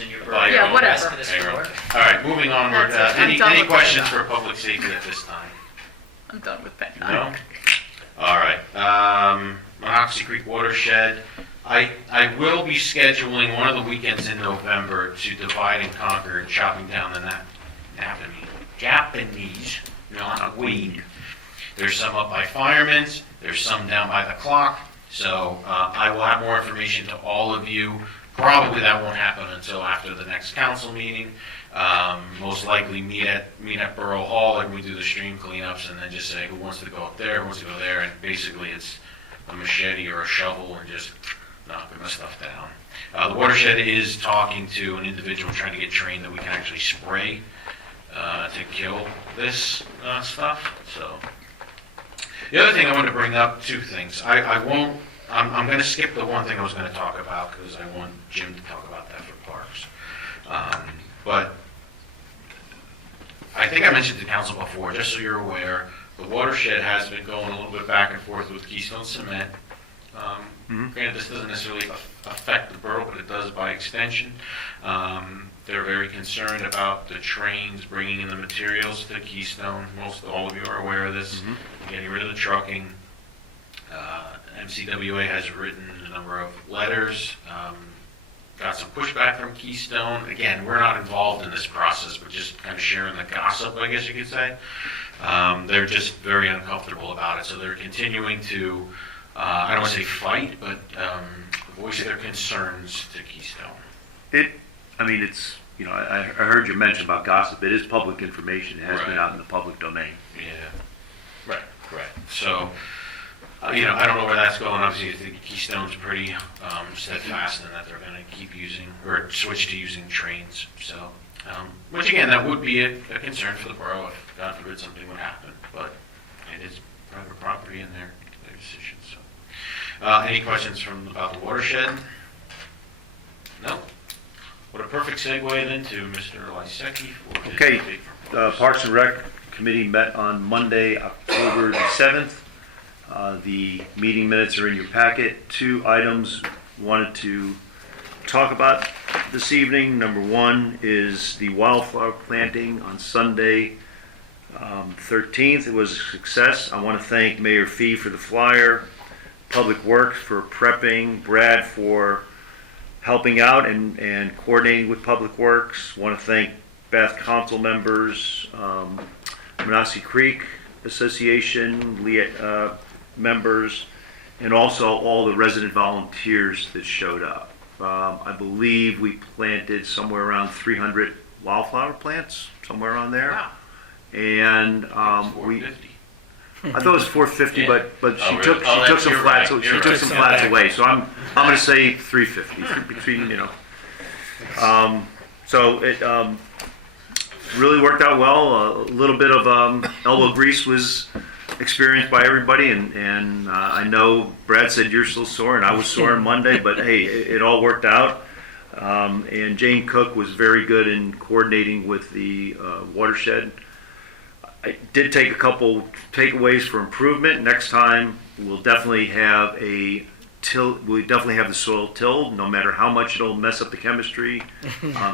your Buy borough. your Yeah, own whatever. Asking us Buy your for own. work. All right, moving onward. That's it. I'm done Any with questions that. for public safety at this time? I'm done with that. No? All right. Monocacy Creek Watershed. I will be scheduling one of the weekends in November to divide and conquer, chopping down the Japanese knotweed. There's some up by Fireman's, there's some down by the clock. So I will have more information to all of you. Probably that won't happen until after the next council meeting. Most likely meet at Borough Hall and we do the stream cleanups and then just say who wants to go up there, who wants to go there, and basically it's a machete or a shovel and just knocking the stuff down. The watershed is talking to an individual trying to get trained that we can actually spray to kill this stuff. So the other thing I want to bring up, two things. I'm going to skip the one thing I was going to talk about because I want Jim to talk about that for parks. But I think I mentioned to council before, just so you're aware, the watershed has been going a little bit back and forth with Keystone Cement. Granted, this doesn't necessarily affect the borough, but it does by extension. They're very concerned about the trains bringing in the materials to Keystone. All of you are aware of this. Getting rid of the trucking. MCWA has written a number of letters. Got some pushback from Keystone. Again, we're not involved in this process, but just kind of sharing the gossip, I guess you could say. They're just very uncomfortable about it, so they're continuing to, I don't want to say fight, but voice their concerns to Keystone. It's, I heard you mention about gossip. It is public information. It has been Right. out in the public domain. Yeah. Right. So, I don't know where that's going. Obviously, I think Keystone's pretty steadfast in that they're going to keep using or switch to using trains. So, which again, that would be a concern for the borough if, God forbid, something would happen. But it is private property and their decision. So, any questions about the watershed? No. What a perfect segue then to Mr. Lysecki for his Okay, big proposal. Parks and Rec Committee met on Monday, October the 7th. The meeting minutes are in your packet. Two items wanted to talk about this evening. Number one is the wildflower planting on Sunday, 13th. It was a success. I want to thank Mayor Fee for the flyer, Public Works for prepping, Brad for helping out and coordinating with Public Works. Want to thank Bath Council members, Monocacy Creek Association members, and also all the resident volunteers that showed up. I believe we planted somewhere around 300 wildflower plants, somewhere around there. Wow. And we. 450. I thought it was 450, Yeah. but she Oh, took really? Oh, some you're flats. right. She You're took right. some flats away. So I'm going to say 350 between So it really worked out well. A little bit of elbow grease was experienced by everybody, and I know Brad said you're still sore, and I was sore on Monday, but hey, it all worked out. And Jane Cook was very good in coordinating with the watershed. I did take a couple takeaways for improvement. Next time, we'll definitely have the soil tilled, no matter how much it'll mess up the chemistry.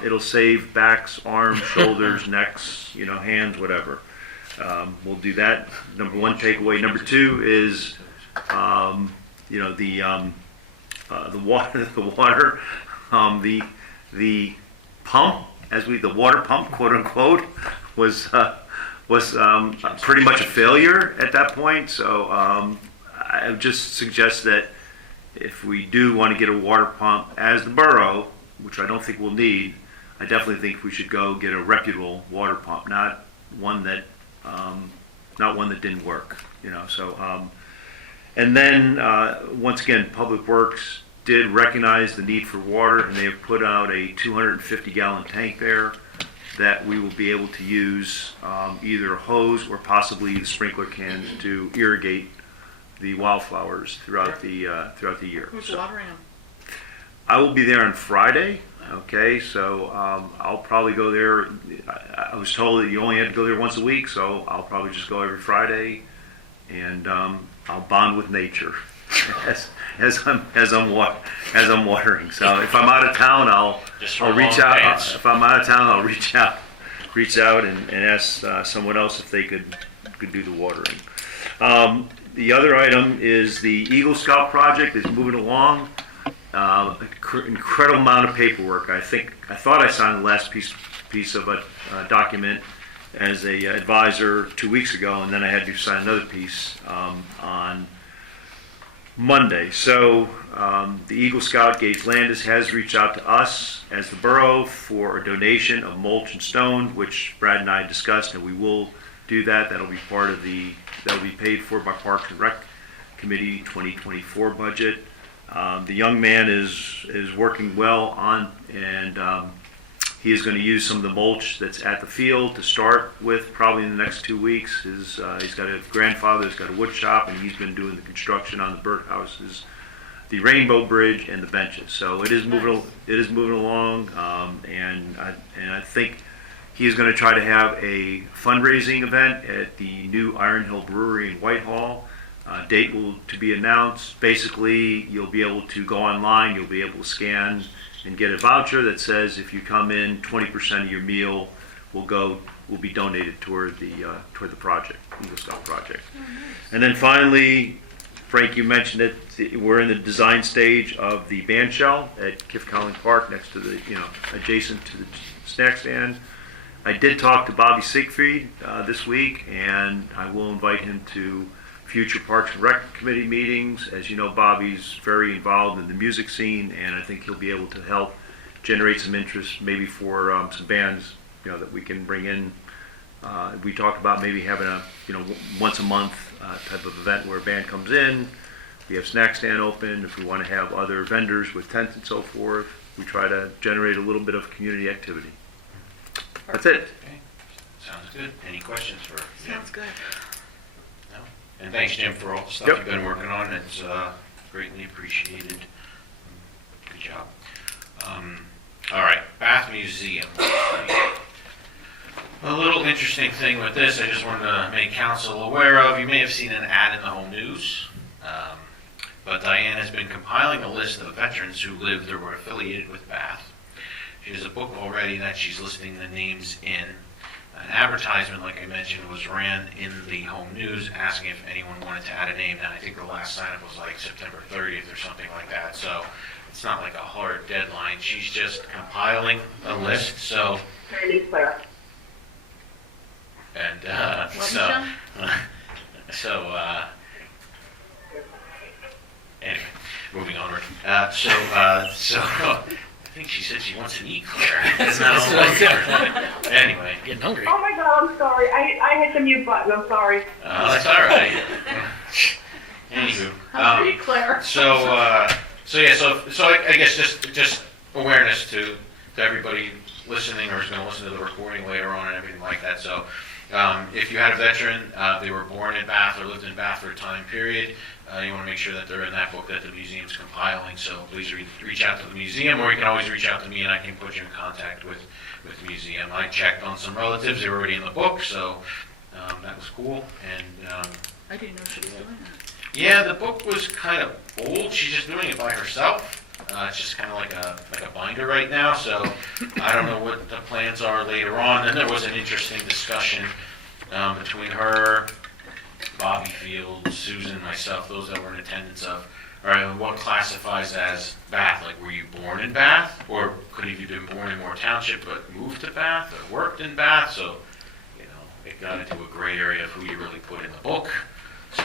It'll save backs, arms, shoulders, necks, hands, whatever. We'll do that. Number one takeaway. Number two is, the water, the pump, the water pump, quote unquote, was pretty much a failure at that point. So I would just suggest that if we do want to get a water pump as the borough, which I don't think we'll need, I definitely think we should go get a reputable water pump, not one that didn't work, you know, so, and then, once again, Public Works did recognize the need for water, and they have put out a 250-gallon tank there that we will be able to use, either a hose or possibly the sprinkler cans to irrigate the wildflowers throughout the year. Who's So, watering them? I will be there on Friday, okay, so I'll probably go there. I was told that you only had to go there once a week, so I'll probably just go every Friday, and I'll bond with nature as I'm watering. So if I'm out of town, I'll reach out. If I'm out of town, I'll reach out and ask someone else if they could do the watering. The other item is the Eagle Scout project is moving along. Incredible amount of paperwork. I thought I signed the last piece of a document as a advisor 2 weeks ago, and then I had to sign another piece on Monday. So the Eagle Scout Gage Landis has reached out to us as the borough for a donation of mulch and stone, which Brad and I discussed, and we will do that. That'll be paid for by Parks and Rec Committee 2024 budget. The young man is working well on, and he is going to use some of the mulch that's at the field to start with probably in the next 2 weeks. He's got a grandfather who's got a wood shop, and he's been doing the construction on the birdhouses, the Rainbow Bridge, and the benches. So it is moving along, and I think he is going to try to have a fundraising event at the new Iron Hill Brewery in Whitehall. Date to be announced. Basically, you'll be able to go online, you'll be able to scan and get a voucher that says if you come in, 20% of your meal will be donated toward the project, Eagle Scout project. And then finally, Frank, you mentioned it, we're in the design stage of the band shell at Kifcalling Park next to adjacent to the snack stand. I did talk to Bobby Siegfried this week, and I will invite him to future Parks and Rec Committee meetings. As you know, Bobby's very involved in the music scene, and I think he'll be able to help generate some interest maybe for some bands, that we can bring in. We talked about maybe having a, once a month type of event where a band comes in, we have snack stand open. If we want to have other vendors with tents and so forth, we try to generate a little bit of community activity. That's it. Okay. Sounds good. Any questions for Jim? Sounds good. No? And thanks, Jim, for all the stuff you've been working on. It's greatly appreciated. Good job. All right, Bath Museum. A little interesting thing with this, I just wanted to make council aware of. You may have seen an ad in the home news, but Diane has been compiling a list of veterans who lived or were affiliated with Bath. She has a book already that she's listing the names in. An advertisement, like I mentioned, was ran in the home news asking if anyone wanted to add a name. And I think the last sign-up was like September 30th or something like that. So it's not like a hard deadline. She's just compiling a list. So. Randy Claire. And anyway, moving onward. I think she said she wants an eclair. Anyway. Getting hungry. Oh my God, I'm sorry. I hit the mute button. I'm sorry. That's all right. Anywho. I'm pretty clear. So I guess just awareness to everybody listening or is going to listen to the recording later on and everything like that. So if you had a veteran, they were born in Bath or lived in Bath for a time period, you want to make sure that they're in that book that the museum's compiling. So please reach out to the museum, or you can always reach out to me and I can put you in contact with the museum. I checked on some relatives; they were already in the book, so that was cool. And I didn't know she was doing that. yeah, the book was kind of old. She's just doing it by herself. It's just kind of like a binder right now, so I don't know what the plans are later on. And there was an interesting discussion between her, Bobby Field, Susan, myself, those that were in attendance of, all right, what classifies as Bath? Like, were you born in Bath? Or could have you been born in Moore Township but moved to Bath or worked in Bath? So, it got into a gray area of who you really put in the book. So,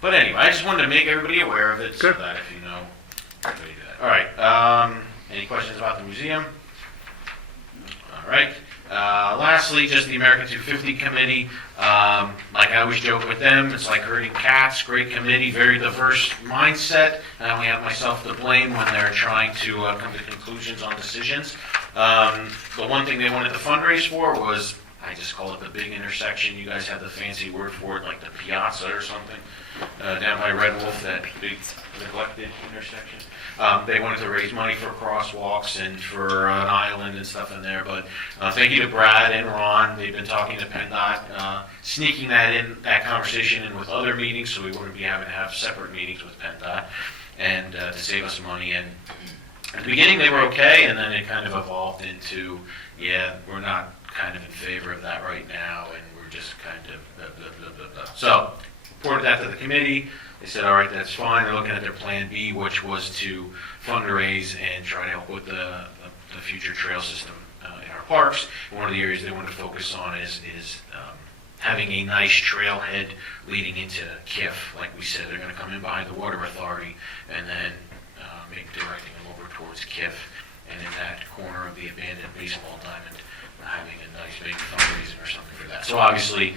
but anyway, I just wanted to make everybody aware of it so that if you know, everybody do that. All right, any questions about the museum? All right. Lastly, just the American 250 Committee. Like I always joke with them, it's like herding cats. Great committee, very diverse mindset. I only have myself to blame when they're trying to come to conclusions on decisions. The one thing they wanted to fundraise for was, I just call it the big intersection. You guys have the fancy word for it, like the piazza or something, down by Red Wolf, that big neglected intersection. They wanted to raise money for crosswalks and for an island and stuff in there, but thank you to Brad and Ron. They've been talking to PennDOT, sneaking that conversation in with other meetings, so we wouldn't be having to have separate meetings with PennDOT, and to save us money. And at the beginning they were okay, and then it kind of evolved into, yeah, we're not kind of in favor of that right now, and we're just kind of blah, blah, blah, blah, blah. So, reported that to the committee. They said, all right, that's fine. They're looking at their plan B, which was to fundraise and try to help with the future trail system in our parks. And one of the areas they want to focus on is having a nice trailhead leading into KIF. Like we said, they're going to come in behind the Water Authority and then directing them over towards KIF. And in that corner of the abandoned baseball diamond, having a nice big fundraising or something for that. So obviously,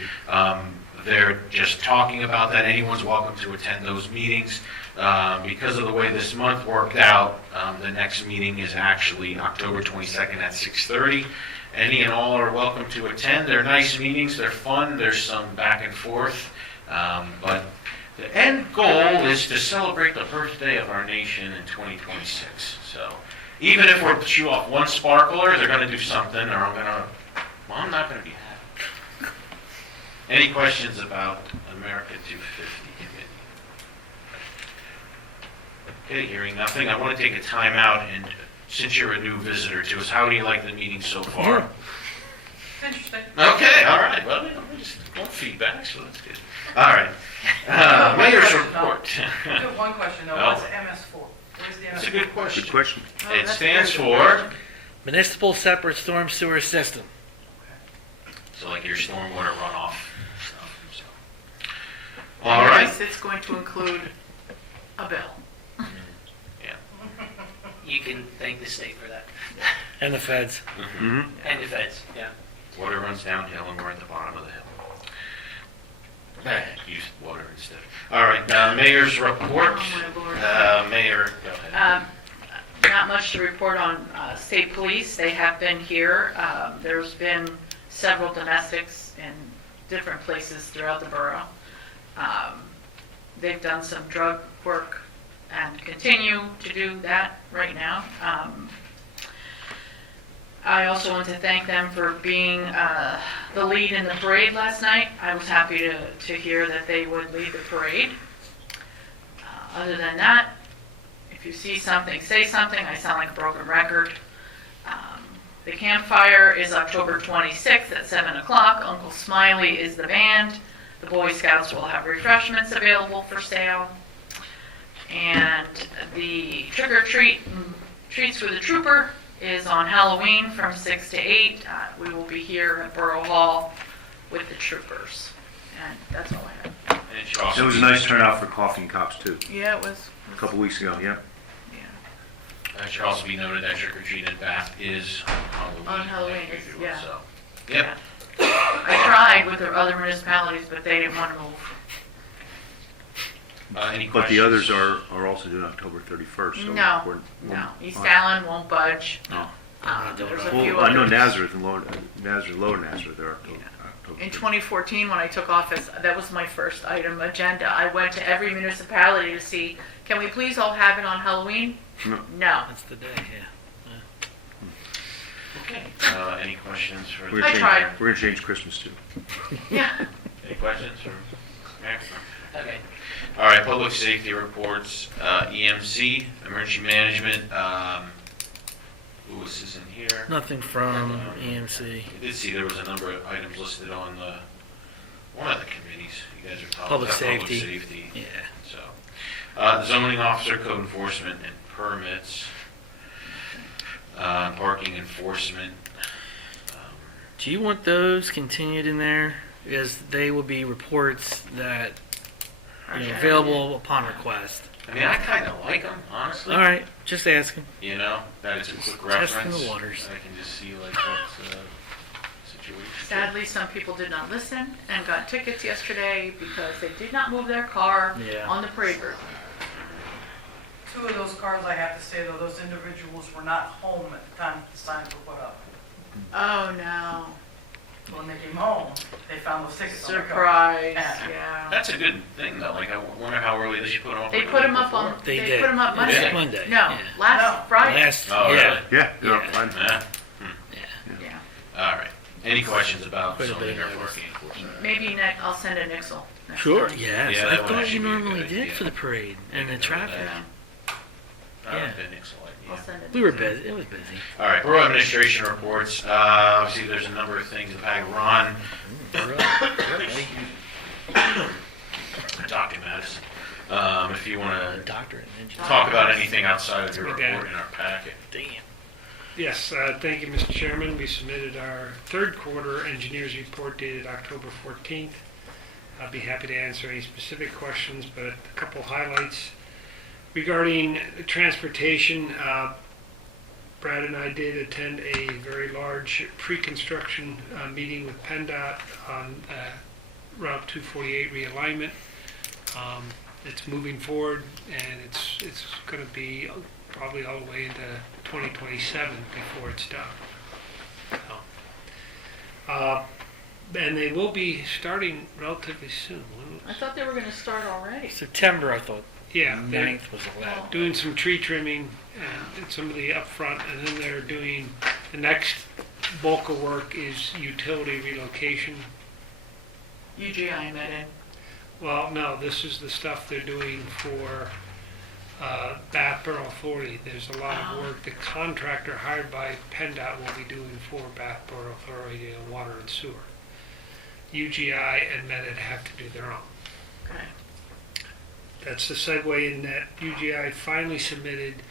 they're just talking about that. Anyone's welcome to attend those meetings. Because of the way this month worked out, the next meeting is actually October 22nd at 6:30. Any and all are welcome to attend. They're nice meetings. They're fun. There's some back and forth. But the end goal is to celebrate the birthday of our nation in 2026. So even if we're chew off one sparkler, they're going to do something, or I'm not going to be happy. Any questions about America 250 Committee? Okay, hearing nothing. I want to take a time out, and since you're a new visitor to us, how do you like the meeting so far? Interesting. Okay, all right. Well, we just want feedback, so that's good. All right. Mayor's report. I have one question though. Oh. What's MS4? Where's the MS4? That's a good question. Good question. Oh, It that's stands very good. for, Municipal Separate Storm Sewer System. so like your stormwater runoff stuff. So. All right. Yes, it's going to include a bill. You can thank the state for that. And the feds. Mm-hmm. And the feds, yeah. Water runs downhill, and we're at the bottom of the hill. Use water instead. All right, mayor's report. Oh, my Lord. Mayor, go ahead. Not much to report on state police. They have been here. There's been several domestics in different places throughout the borough. They've done some drug work and continue to do that right now. I also want to thank them for being the lead in the parade last night. I was happy to hear that they would lead the parade. Other than that, if you see something, say something. I sound like a broken record. The campfire is October 26th at 7 o'clock. Uncle Smiley is the band. The Boy Scouts will have refreshments available for sale. And the trick-or-treat treats for the trooper is on Halloween from 6 to 8. We will be here at Borough Hall with the troopers. And that's all I have. And it should also It was a be- nice turnout for coffee and cops too, Yeah, it was. a couple weeks ago, yeah. It should also be noted that trick or treat in Bath is on Halloween. On Halloween, like it's- usual, yeah. So, yep. I tried with the other municipalities, but they didn't want to move. Any But questions? the others are also doing October 31st. So No, we're- No, East fine. Allen won't budge. No. There's a Well, few I know others. Nazareth and Lower Nazareth, they're October. In 2014, when I took office, that was my first item agenda. I went to every municipality to see, can we please all have it on Halloween? No. No. That's the day, yeah. Okay. Any questions for? We're gonna I change- tried. We're gonna change Christmas too. Yeah. Any questions for? Mayor? Okay. All right, public safety reports, EMC, emergency management, Lewis isn't here. Nothing from EMC. I did see there was a number of items listed on one of the committees. You guys are talking Public about safety. Public safety, Yeah. so. Zoning officer, code enforcement and permits, parking enforcement. Do you want those continued in there? Because they will be reports that, available upon request. I mean, I kind of like them, honestly. All right. Just asking. You know, that is a quick Testing reference. the waters. I can just see like what's situation. Sadly, some people did not listen and got tickets yesterday because they did not move their car Yeah. on the parade route. 2 of those cars, I have to say though, those individuals were not home at the time the signs were put up. Oh, no. When they came home, they found those tickets on their car. Surprise, Yeah. yeah. That's a good thing though. Like I wonder how early they should put them up. They like, put the them week up on, before. They they did. put them up Monday. Yeah. Monday, No, yeah. last No. Friday. Last, Oh, yeah. really? Yeah, Yeah. fine. Yeah. Yeah. All right. Any questions about Quite a zoning bit or of parking? Maybe I'll send a nixel next Sure, time. yes. Yeah, I that would thought actually you be a good normally did idea. for the parade and the Yeah. traffic. Yeah, I don't Yeah. think it's like, I'll yeah. send it. We were busy. It was busy. All right, borough administration reports. Obviously, there's a number of things in the bag. Ron, Dr. Mattis, if you want to Doctorate in engineering. talk about anything outside of your Okay. report in our packet. Damn. Yes, thank you, Mr. Chairman. We submitted our third quarter engineers report dated October 14th. I'll be happy to answer any specific questions, but a couple highlights. Regarding transportation, Brad and I did attend a very large pre-construction meeting with PennDOT on Route 248 realignment. It's moving forward, and it's going to be probably all the way into 2027 before it's done. So, and they will be starting relatively soon. I thought they were gonna start already. September, I thought. Yeah, they're 9th was allowed. doing some tree trimming and some of the upfront, and then they're doing, the next bulk of work is utility relocation. UGI met in. Well, no, this is the stuff they're doing for Bath Borough Authority. There's a lot of work the contractor hired by PennDOT will be doing for Bath Borough Authority on water and sewer. UGI and Med Ed have to do their own. Okay. That's the segue in that UGI finally submitted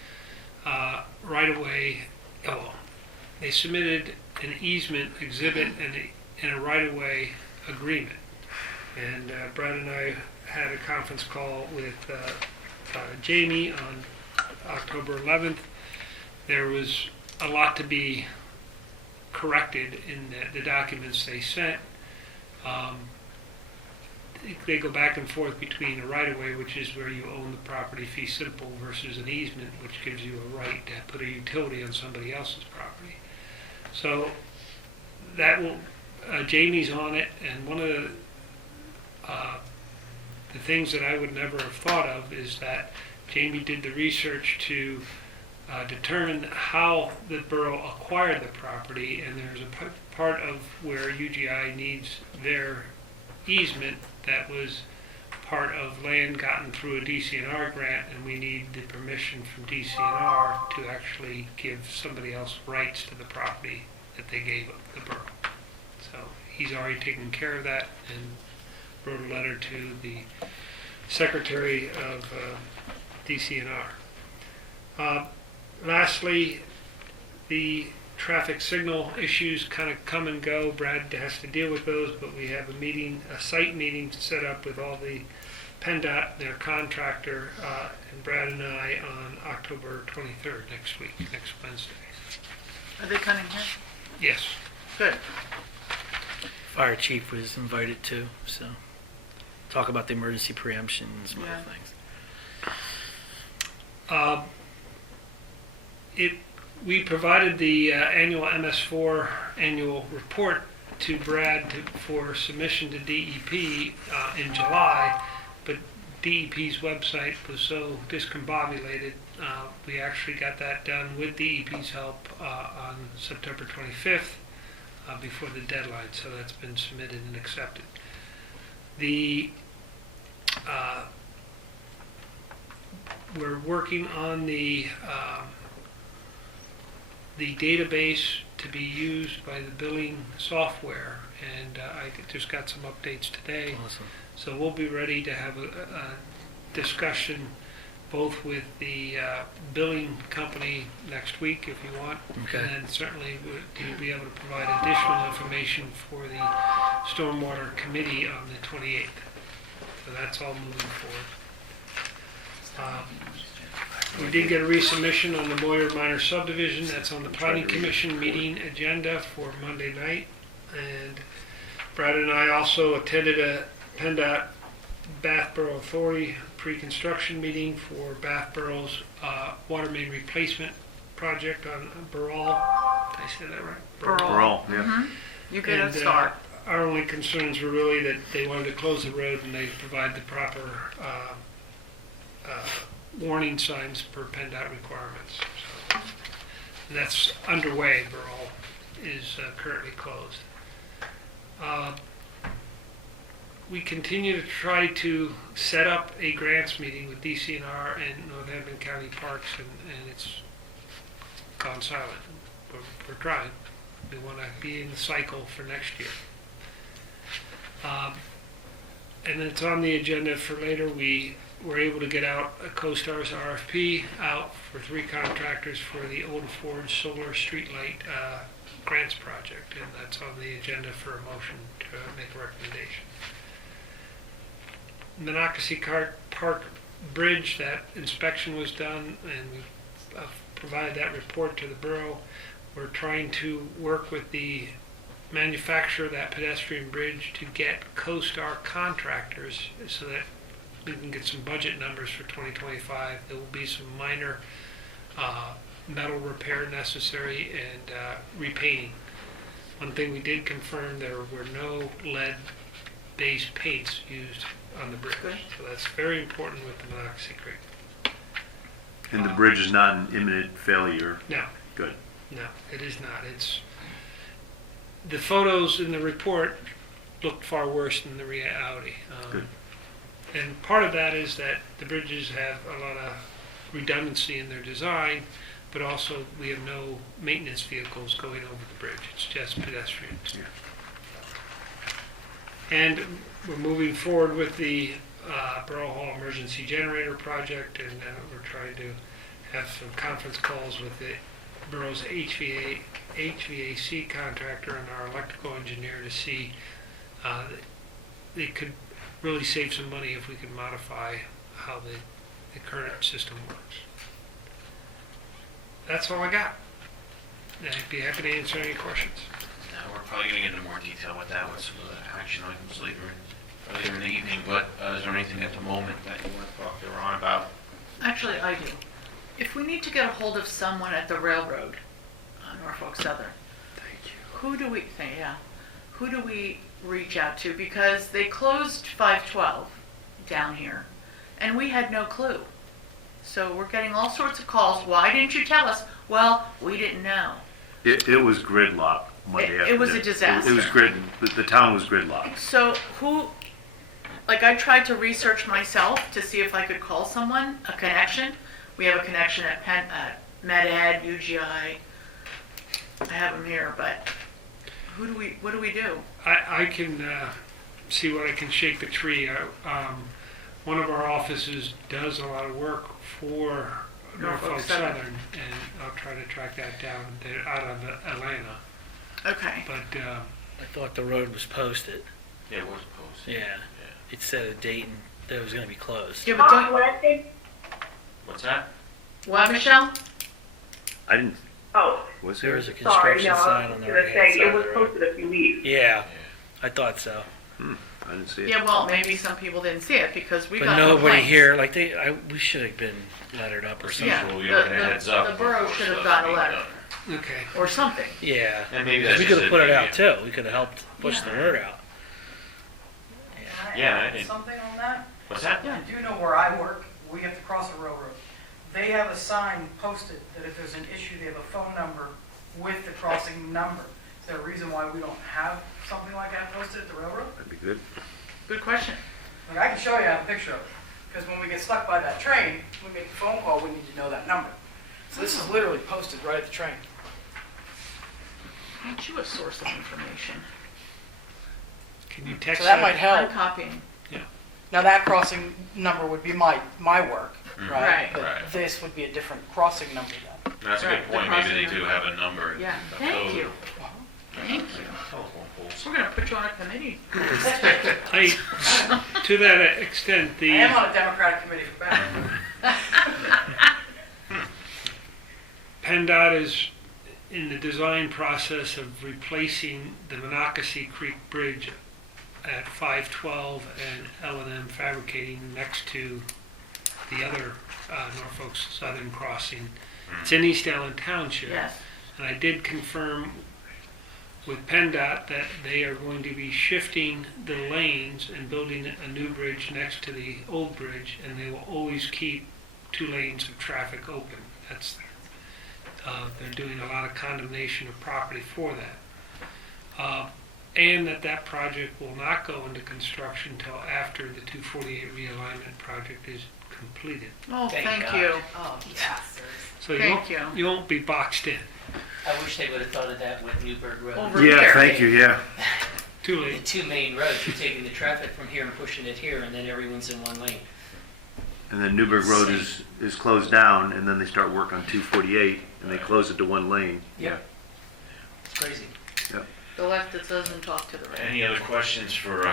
right away. Oh, they submitted an easement exhibit and a right of way agreement. And Brad and I had a conference call with Jamie on October 11th. There was a lot to be corrected in the documents they sent. They go back and forth between a right-of-way, which is where you own the property fee simple, versus an easement, which gives you a right to put a utility on somebody else's property. So that will, Jamie's on it, and one of the things that I would never have thought of is that Jamie did the research to determine how the borough acquired the property, and there's a part of where UGI needs their easement that was part of land gotten through a DCNR grant, and we need the permission from DCNR to actually give somebody else rights to the property that they gave the borough. So he's already taken care of that and wrote a letter to the Secretary of DCNR. Lastly, the traffic signal issues kind of come and go. Brad has to deal with those, but we have a site meeting set up with all the PennDOT, their contractor, and Brad and I on October 23rd, next week, next Wednesday. Are they coming here? Yes. Good. Fire chief was invited too, so talk about the emergency preemption and some Yeah. other things. We provided the annual MS4 annual report to Brad for submission to DEP in July, but DEP's website was so discombobulated, we actually got that done with DEP's help on September 25th before the deadline, so that's been submitted and accepted. We're working on the database to be used by the billing software, and I just got some updates today. Awesome. So we'll be ready to have a discussion both with the billing company next week if you want. Okay. And then certainly we'll be able to provide additional information for the Stormwater Committee on the 28th. So that's all moving forward. We did get a resubmission on the Moyer Minor subdivision. That's on the planning commission meeting agenda for Monday night. And Brad and I also attended a PennDOT Bath Borough Authority pre-construction meeting for Bath Borough's water main replacement project on Borough. Did I say that right? Borough, yeah. Mhm. You get a And, start. our only concerns were really that they wanted to close the road and they provide the proper warning signs per PennDOT requirements. So, and that's underway. Borough is currently closed. We continue to try to set up a grants meeting with DCNR and Northampton County Parks, and it's gone silent. We're trying. We want to be in the cycle for next year. And then it's on the agenda for later. We were able to get out a CoStar's RFP out for 3 contractors for the Old Forge Solar Streetlight grants project, and that's on the agenda for a motion to make a recommendation. Monocacy Park Bridge, that inspection was done, and we provided that report to the borough. We're trying to work with the manufacturer of that pedestrian bridge to get CoStar contractors so that we can get some budget numbers for 2025. There will be some minor metal repair necessary and repainting. One thing we did confirm, there were no lead-based paints used on the bridge. Good. So that's very important with the Monocacy Creek. And the bridge is not in imminent failure. No. Good. No, it is not. It's the photos in the report look far worse than the reality. Good. And part of that is that the bridges have a lot of redundancy in their design, but also we have no maintenance vehicles going over the bridge. It's just pedestrians. Yeah. And we're moving forward with the Borough Hall Emergency Generator Project, and we're trying to have some conference calls with the borough's HVAC contractor and our electrical engineer to see they could really save some money if we could modify how the current system works. That's all I got. I'd be happy to answer any questions. We're probably going to get into more detail with that with some of the action items later in the evening, but is there anything at the moment that you want to talk to Ron about? Actually, I do. If we need to get a hold of someone at the railroad on Norfolk Southern, who do we reach out to? Because they closed 512 down here, and we had no clue. So we're getting all sorts of calls. Why didn't you tell us? Well, we didn't know. It was gridlock Monday It was a afternoon. disaster. It was the town was gridlocked. So I tried to research myself to see if I could call someone, a connection. We have a connection at MedEd, UGI. I have them here, but what do we do? I can see what I can shake the tree. One of our offices does a lot of work for Norfolk Southern, and I'll try to track that down. They're out of Atlanta. Okay. But I thought the road was posted. Yeah, it was posted. Yeah. It said a date and that it was going to be closed. Yeah, but don't, What's that? what, Michelle? I didn't. Oh, Was There there? was a sorry, construction no, sign I on was the gonna right say, hand side it of was the road. posted a few weeks. Yeah, I thought so. I didn't see it. Yeah, well, maybe some people didn't see it because we But got nobody complaints. here, like we should have been lettered up or something. Yeah, Central, we already had heads up the borough before should have stuff gotten a being letter done. okay. or something. Yeah. And maybe We that's could just have it, put it maybe, out too. We could have helped push the word out. Yeah, I Add did. something on that? What's that? Yeah. You do know where I work, we have to cross a railroad. They have a sign posted that if there's an issue, they have a phone number with the crossing number. Is there a reason why we don't have something like that posted at the railroad? That'd be good. Good question. Like, I can show you, I have a picture of it. Because when we get stuck by that train, we make a phone call, we need to know that number. So this is literally posted right at the train. Aren't you a source of information? Can you text So that might I'm help. copying. Now, that crossing number would be my work, Mhm. right? Right. But Right. this would be a different crossing number then. That's a Right, good the point. Maybe they crossing do have a number. Yeah, a thank code. you. Thank you. Telephone poles. We're going to put you on a committee. To that extent, I am on a Democratic committee for Bath. PennDOT is in the design process of replacing the Monocacy Creek Bridge at 512 and L&M Fabricating next to the other Norfolk Southern crossing. It's in East Allen Township. Yes. And I did confirm with PennDOT that they are going to be shifting the lanes and building a new bridge next to the old bridge, and they will always keep 2 lanes of traffic open. That's they're doing a lot of condemnation of property for that. And that project will not go into construction until after the 248 realignment project is completed. Oh, Thank thank God. you. Oh, bastards. So Thank you won't be boxed in. I wish they would have thought of that with Newburgh Road. Over Yeah, here. thank you, yeah. Too The late. 2 main roads, you're taking the traffic from here and pushing it here, and then everyone's in 1 lane. And then Newburgh Road is closed down, and then they start work on 248, and they close it to 1 lane. Yep. It's crazy. The left that doesn't talk to the right. Any other questions for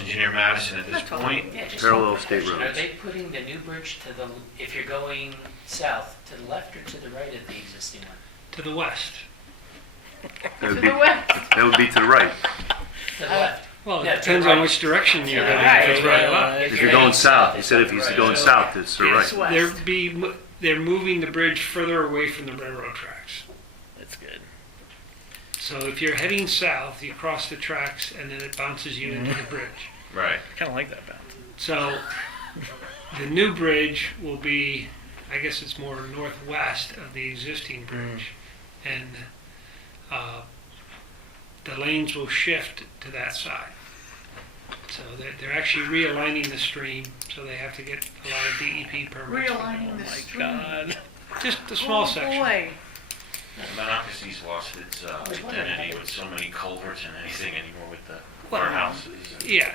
Engineer Madison at this That's all. point? Yeah, just Parallel one state question. Are roads. they putting the new bridge to the, if you're going south, to the left or to the right of the existing one? To the west. That To would the be, west. that would be to the right. To the left. Well, Yeah, it to depends the on right. which direction you're Yeah, going. right. If it's right or left. If you're going south, you said if you're going south, it's to the Yes, right. West. they're moving the bridge further away from the railroad tracks. That's good. So if you're heading south, you cross the tracks and then it bounces you into the bridge. Right. Kind of like that bounce. So the new bridge will be, I guess it's more northwest of the existing bridge. And the lanes will shift to that side. So they're actually realigning the stream, so they have to get a lot of DEP permits. Realigning the stream. God. Just a small Oh, section. boy. Monocacy's lost its identity with so many culverts and anything anymore with the Well, warehouses. Yeah,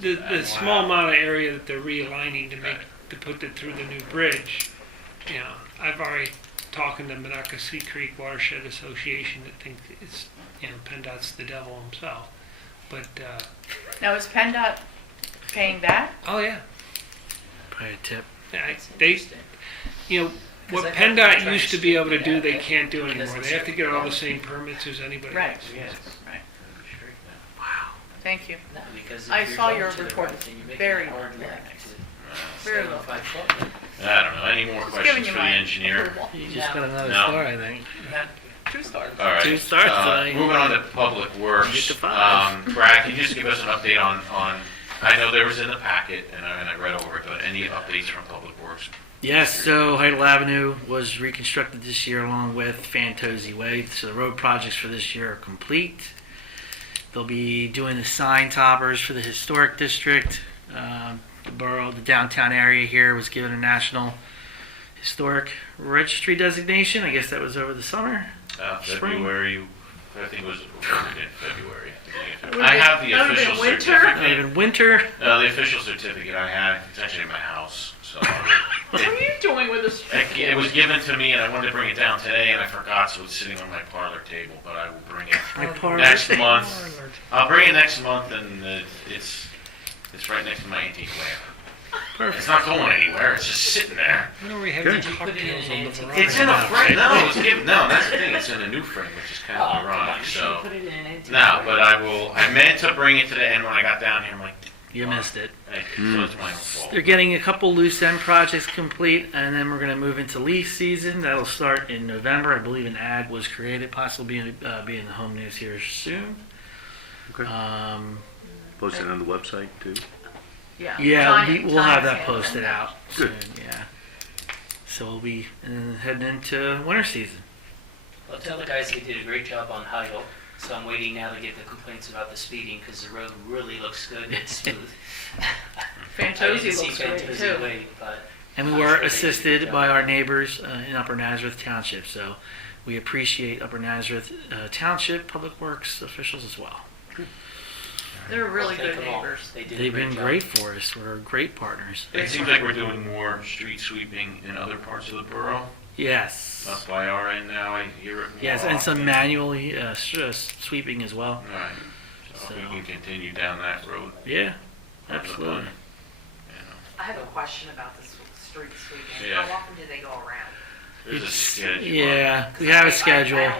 the small amount of area that they're realigning to put it through the new bridge, you know, I've already talked to the Monocacy Creek Watershed Association that think it's, you know, PennDOT's the devil himself. But, Now, is PennDOT paying that? oh yeah, Probably a tip. they, you know, what Because I think they're PennDOT trying used to to be able to straighten do, it out, they right? can't do Because anymore. it's They have to get all the straightened same permits as anybody Right. else. Yes. Right. Wow. Thank you. No, because I if you're saw going your to the report. right, then you're making Very it hard very left nice. to Very stay on well. 512. I don't know. Any more Just questions giving you for the my engineer? approval. You just got another No. star, I think. 2 stars. All right. 2 stars tonight. Moving on to Public Works. Get to 5. Brad, can you just give us an update on, I know there was in the packet, and I read over it, but any updates from Public Works? Yes, so Heidel Avenue was reconstructed this year along with Fantozzi Way. So the road projects for this year are complete. They'll be doing the sign toppers for the historic district. The borough, the downtown area here was given a National Historic Registry designation. I guess that was over the summer. Spring? February, I think it was approved in February. Would've I been- have the that would've official been winter? certificate. Even winter. The official certificate I had, it's actually in my house, so. What are you doing with this? It was given to me and I wanted to bring it down today and I forgot, so it's sitting on my parlor table, but I will bring it My parlor. next month. I'll bring it next month and it's right next to my antique lamp. It's not going anywhere, it's just sitting there. When are we Good. having cocktails on the It's veranda? It's in a frame, no, it's given, no, that's the thing, it's in a new frame, which is kind Oh, of come on, ironic, you should so. put it in an antique No, frame. but I meant to bring it today and when I got down here, I'm like, You missed it. hey, so it's my own fault. They're getting a couple loose end projects complete, and then we're going to move into leaf season. That'll start in November. I believe an ad was created, possibly be in the home news here soon. Okay. Posted on the website too. Yeah. Yeah, Tanya- we'll have Tanya's that handling posted that. out soon. Yeah. So we'll be heading into winter season. Well, tell the guys they did a great job on Heidel, so I'm waiting now to get the complaints about the speeding, because the road really looks good and smooth. I Fantozzi didn't see looks great Fantozzi too. Way, but And we I'm were sure they did a assisted good by job. our neighbors in Upper Nazareth Township. So we appreciate Upper Nazareth Township Public Works officials as well. They're really Well, thank good them all. neighbors. They did a They've been job. great for us. We're great partners. It seems like we're doing more street sweeping in other parts of the borough. Yes. Up by our end now, I hear it more Yes, and some often. manually sweeping as well. Right. So if we can continue down that road. Yeah, that's the absolutely. plan. I have a question about the street sweeping. Yeah. How often do they go around? There's a schedule. Yeah, we have a schedule.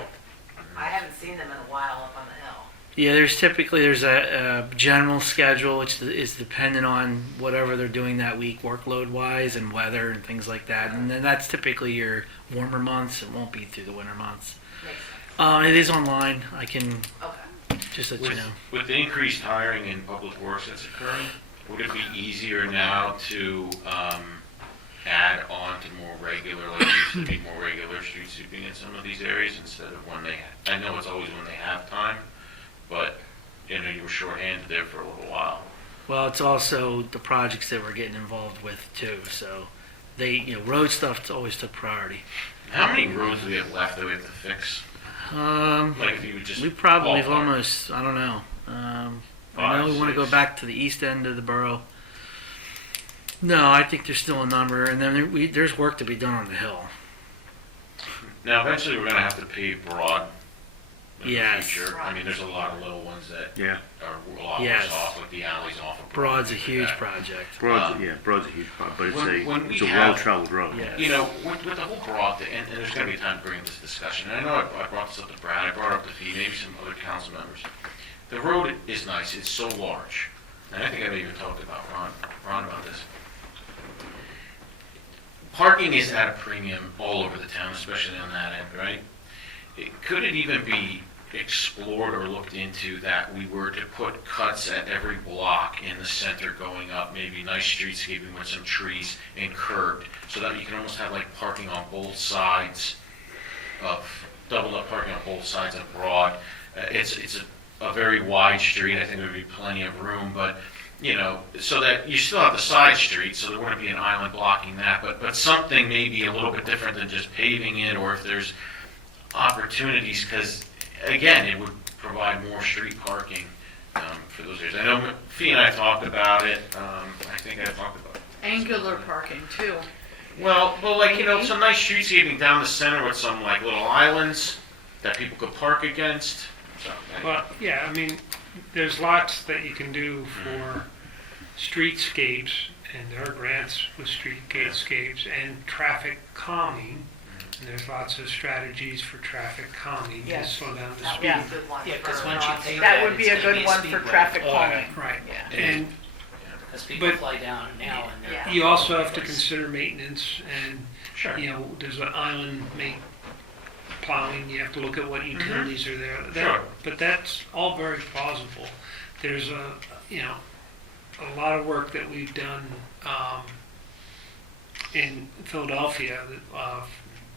I haven't seen them in a while up on the hill. Yeah, there's a general schedule which is dependent on whatever they're doing that week, workload wise and weather and things like that. And then that's typically your warmer months. It won't be through the winter months. Makes sense. It is online. I can Okay. just let you know. With the increased hiring in public works that's occurring, would it be easier now to add on to more regular, like it used to be more regular street sweeping in some of these areas instead of when they, I know it's always when they have time, but, you know, you were shorthanded there for a little while. Well, it's also the projects that we're getting involved with too. So road stuff always took priority. How many roads do we have left that we have to fix? Like if you would just We probably have ballpark. almost, I don't know. I know we want to go 6. back to the east end of the borough. No, I think there's still a number, and then there's work to be done on the hill. Now, eventually, we're going to have to pave Broad in Yes. the future. I mean, there's a lot of little ones that Yeah, are a lot Yes. worse off, like the alleys off of Broad. Broad's a things like huge that. project. Broad's a huge problem, but When we it's a have- well-traveled road. Yes. You know, with the whole Broad thing, and there's going to be time to bring this discussion, and I know I brought this up to Brad, I brought it up to Fee, maybe some other council members. The road is nice, it's so large, and I think I've even talked about Ron about this. Parking is at a premium all over the town, especially on that end, right? Could it even be explored or looked into that we were to put cuts at every block in the center going up, maybe nice streetscaping with some trees and curbed, so that you can almost have like parking on both sides of, doubled up parking on both sides of Broad. It's a very wide street, I think there would be plenty of room, but you know, so that you still have the side streets, so there wouldn't be an island blocking that, but something maybe a little bit different than just paving it, or if there's opportunities, because again, it would provide more street parking for those areas. I know Fee and I talked about it. I think I talked about it. Angular parking too. Well, like, you know, some nice streetscaping down the center with some like little islands that people could park against. So, Well, yeah, I mean, there's lots that you can do for streetscapes, and there are grants with streetscapes and traffic calming. And there's lots of strategies for traffic calming to Yes. slow down the That would speed. be a good one. Yeah, because for once you crossing. pay That would be it's a gonna good one for speedway. traffic Oh, calming. Right. Yeah. And Because people But- fly down now and they're. Yeah. you also have to consider maintenance and, Sure. you know, does an island make plowing? You have to look at what utilities are there. Sure. But that's all very plausible. There's a lot of work that we've done in Philadelphia,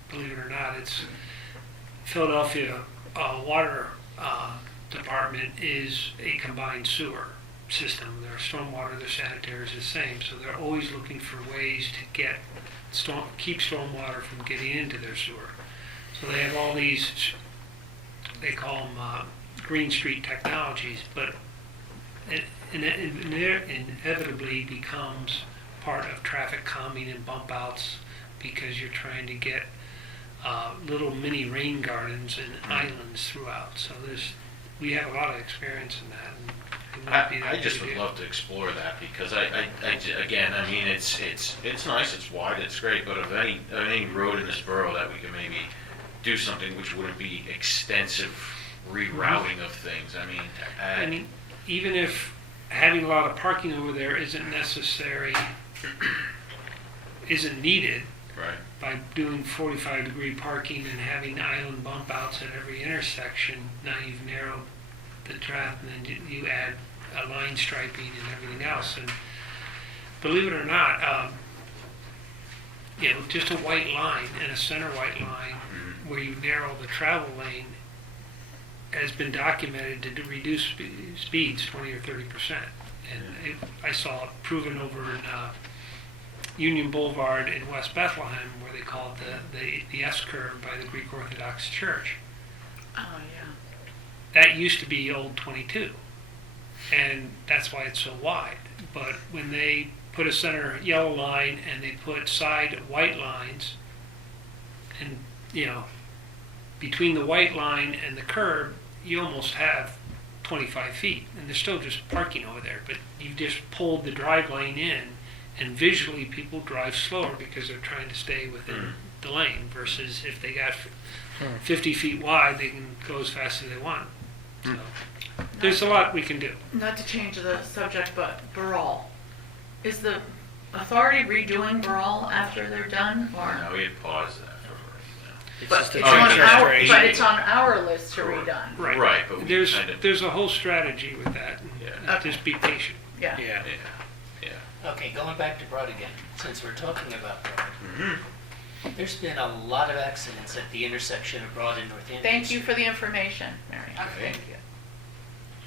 believe it or not. It's Philadelphia water department is a combined sewer system. Their stormwater, their sanitary is the same, so they're always looking for ways to keep stormwater from getting into their sewer. So they have all these, they call them green street technologies, but it inevitably becomes part of traffic calming and bump outs, because you're trying to get little mini rain gardens and islands throughout. So we have a lot of experience in that. And it wouldn't be that I just big a would deal. love to explore that, because again, I mean, it's nice, it's wide, it's great, but of any road in this borough that we can maybe do something which wouldn't be extensive rerouting of things, I mean, to add. And even if having a lot of parking over there isn't necessary, isn't needed, Right. by doing 45-degree parking and having island bump outs at every intersection, now you've narrowed the traffic, and then you add a line striping and everything else. And believe it or not, just a white line and a center white line where you narrow the travel lane has been documented to reduce speeds 20 or 30%. And I saw it proven over in Union Boulevard in West Bethlehem, where they call it the S-curve by the Greek Orthodox Church. Oh, yeah. That used to be old 22, and that's why it's so wide. But when they put a center yellow line and they put side white lines, and between the white line and the curb, you almost have 25 feet, and there's still just parking over there, but you just pulled the drive lane in, and visually people drive slower because they're trying to stay within the lane versus if they got 50 feet wide, they can go as fast as they want. So there's a lot we can do. Not to change the subject, but Borough. Is the authority redoing Borough after they're done, or? No, we had paused that for right now. It's But just a it's on our, demonstration. but it's on our list to redone. Right. Right, but we There's kind of, there's a whole strategy with that. Yeah. Just be patient. Yeah. Yeah. Okay, going back to Broad again, since we're talking about Broad. Mm-hmm. There's been a lot of accidents at the intersection of Broad and Northampton. Thank you for the information, Mary. Thank you.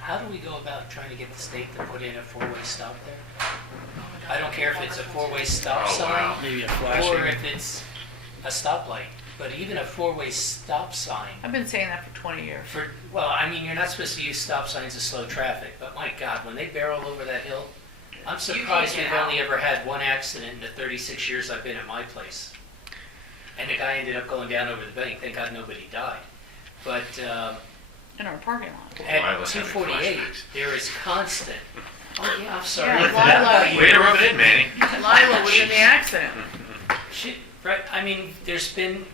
How do we go about trying to get the state to put in a four-way stop there? I don't care if it's a four-way stop Oh, wow. sign Maybe a or flashing. if it's a stoplight, but even a four-way stop sign I've been saying that for 20 years. for, well, I mean, you're not supposed to use stop signs to slow traffic, but my God, when they barrel over that hill, I'm surprised we've only ever had one accident in the 36 years I've been at my place. And the guy ended up going down over the bank. Thank God nobody died. But In our parking lot. at Lila's having 248, flashbacks. there is constant. Oh yeah, I'm sorry. Yeah, Lila. Way to rub it in, Manny. Lila was in the accident. Right, I mean, there's been,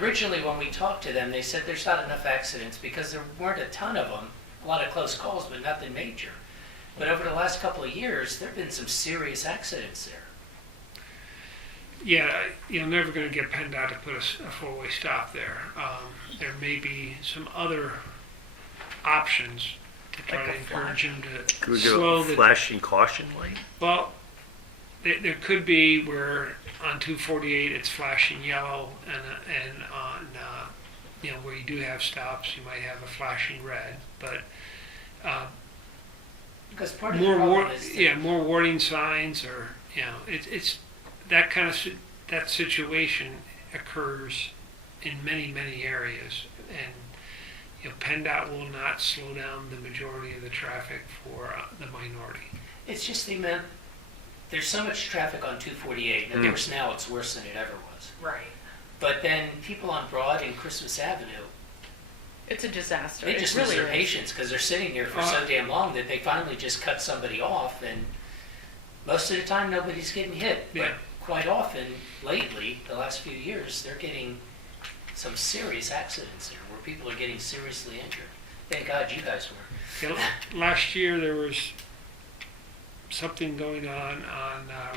originally when we talked to them, they said there's not enough accidents because there weren't a ton of them. A lot of close calls, but nothing major. But over the last couple of years, there have been some serious accidents there. Yeah, you're never going to get PennDOT to put a four-way stop there. There may be some other options to try to encourage them to Could we slow go the. flashing caution light? Well, there could be where on 248 it's flashing yellow, and on where you do have stops, you might have a flashing red. But Because part of the problem is that more warning signs, or it's that kind of that situation occurs in many areas, and PennDOT will not slow down the majority of the traffic for the minority. it's just the amount, there's so much traffic on 248, and of course now it's worse than it ever was. Right. But then people on Broad and Christmas Avenue, It's a disaster. they It just really lose their is. patience because they're sitting there for so damn long that they finally just cut somebody off, and most of the time nobody's getting hit. Yeah. But quite often, lately, the last few years, they're getting some serious accidents there where people are getting seriously injured. Thank God you guys were. Last year there was something going on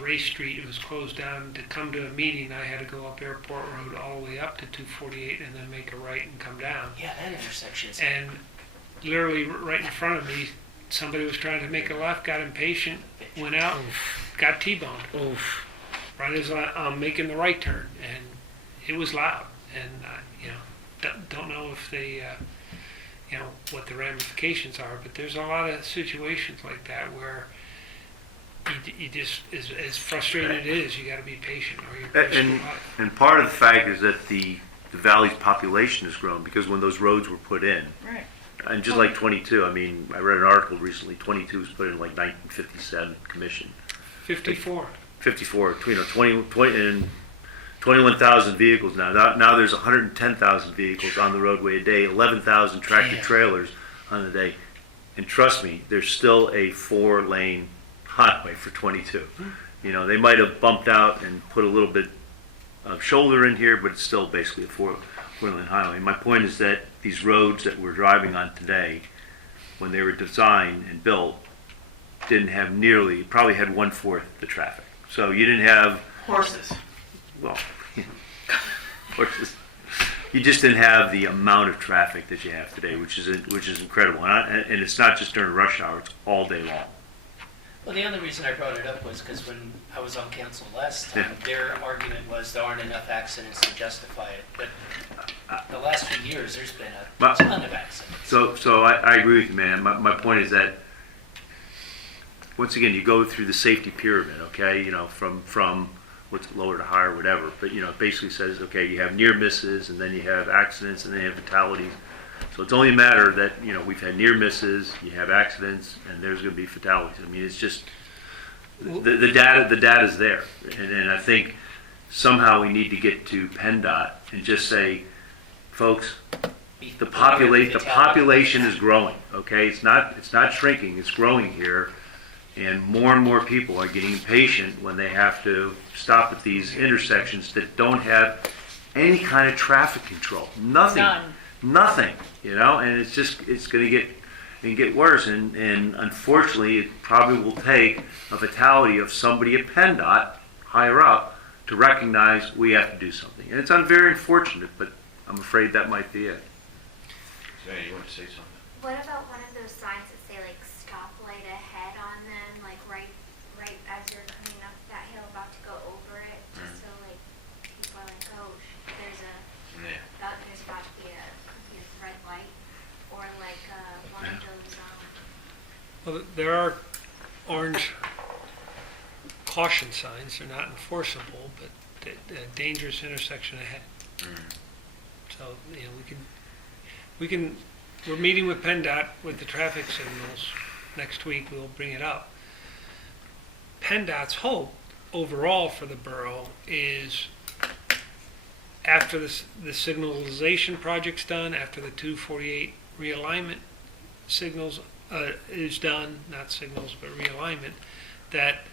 Ray Street. It was closed down. To come to a meeting, I had to go up Airport Road all the way up to 248 and then make a right and come down. Yeah, that intersection's And literally right in front of me, somebody was trying to make a left, got impatient, went out, got T-boned. Oof. Right as I'm making the right turn, and it was loud. And don't know if they, what the ramifications are, but there's a lot of situations like that where you just, as frustrating it is, you got to be patient, or you're going to And, screw up. and part of the fact is that the valley's population has grown, because when those roads were put in, Right. and just like 22, I mean, I read an article recently, 22 was put in like 1957 commission. 54. 54, 20 and 21,000 vehicles now. Now there's 110,000 vehicles on the roadway a day, 11,000 tractor trailers on the day. And trust me, there's still a 4-lane highway for 22. They might have bumped out and put a little bit of shoulder in here, but it's still basically a 4-lane highway. My point is that these roads that we're driving on today, when they were designed and built, didn't have nearly, probably had 1/4 the traffic. So you didn't have, Horses. well, horses. You just didn't have the amount of traffic that you have today, which is incredible. And it's not just during rush hour; it's all day long. Well, the only reason I brought it up was because when I was on council last time, their argument was there aren't enough accidents to justify it. But the last few years, there's been a ton of accidents. So I agree with you, man. My point is that, once again, you go through the safety pyramid, okay? From what's lower to higher, whatever. But it basically says, okay, you have near misses, and then you have accidents, and then you have fatalities. So it's only a matter that we've had near misses, you have accidents, and there's going to be fatalities. I mean, it's just the data's there, and I think somehow we need to get to PennDOT and just say, folks, the population is growing. Okay, it's not shrinking; it's growing here. And more people are getting impatient when they have to stop at these intersections that don't have any kind of traffic control. Nothing. None. Nothing, and it's going to get worse. And unfortunately, it probably will take a fatality of somebody at PennDOT, higher up, to recognize we have to do something. And it's very unfortunate, but I'm afraid that might be it. Jay, you want to say something? What about one of those signs that say like stoplight ahead on them, like right as you're coming up that hill, about to go over it, just so like people are like, oh, there's Yeah. about to be a red light, or like one of those. Well, there are orange caution signs. They're not enforceable, but dangerous intersection ahead. So, we're meeting with PennDOT with the traffic signals next week. We'll bring it up. PennDOT's hope overall for the borough is after the signalization project's done, after the 248 realignment signals is done, not signals, but realignment, that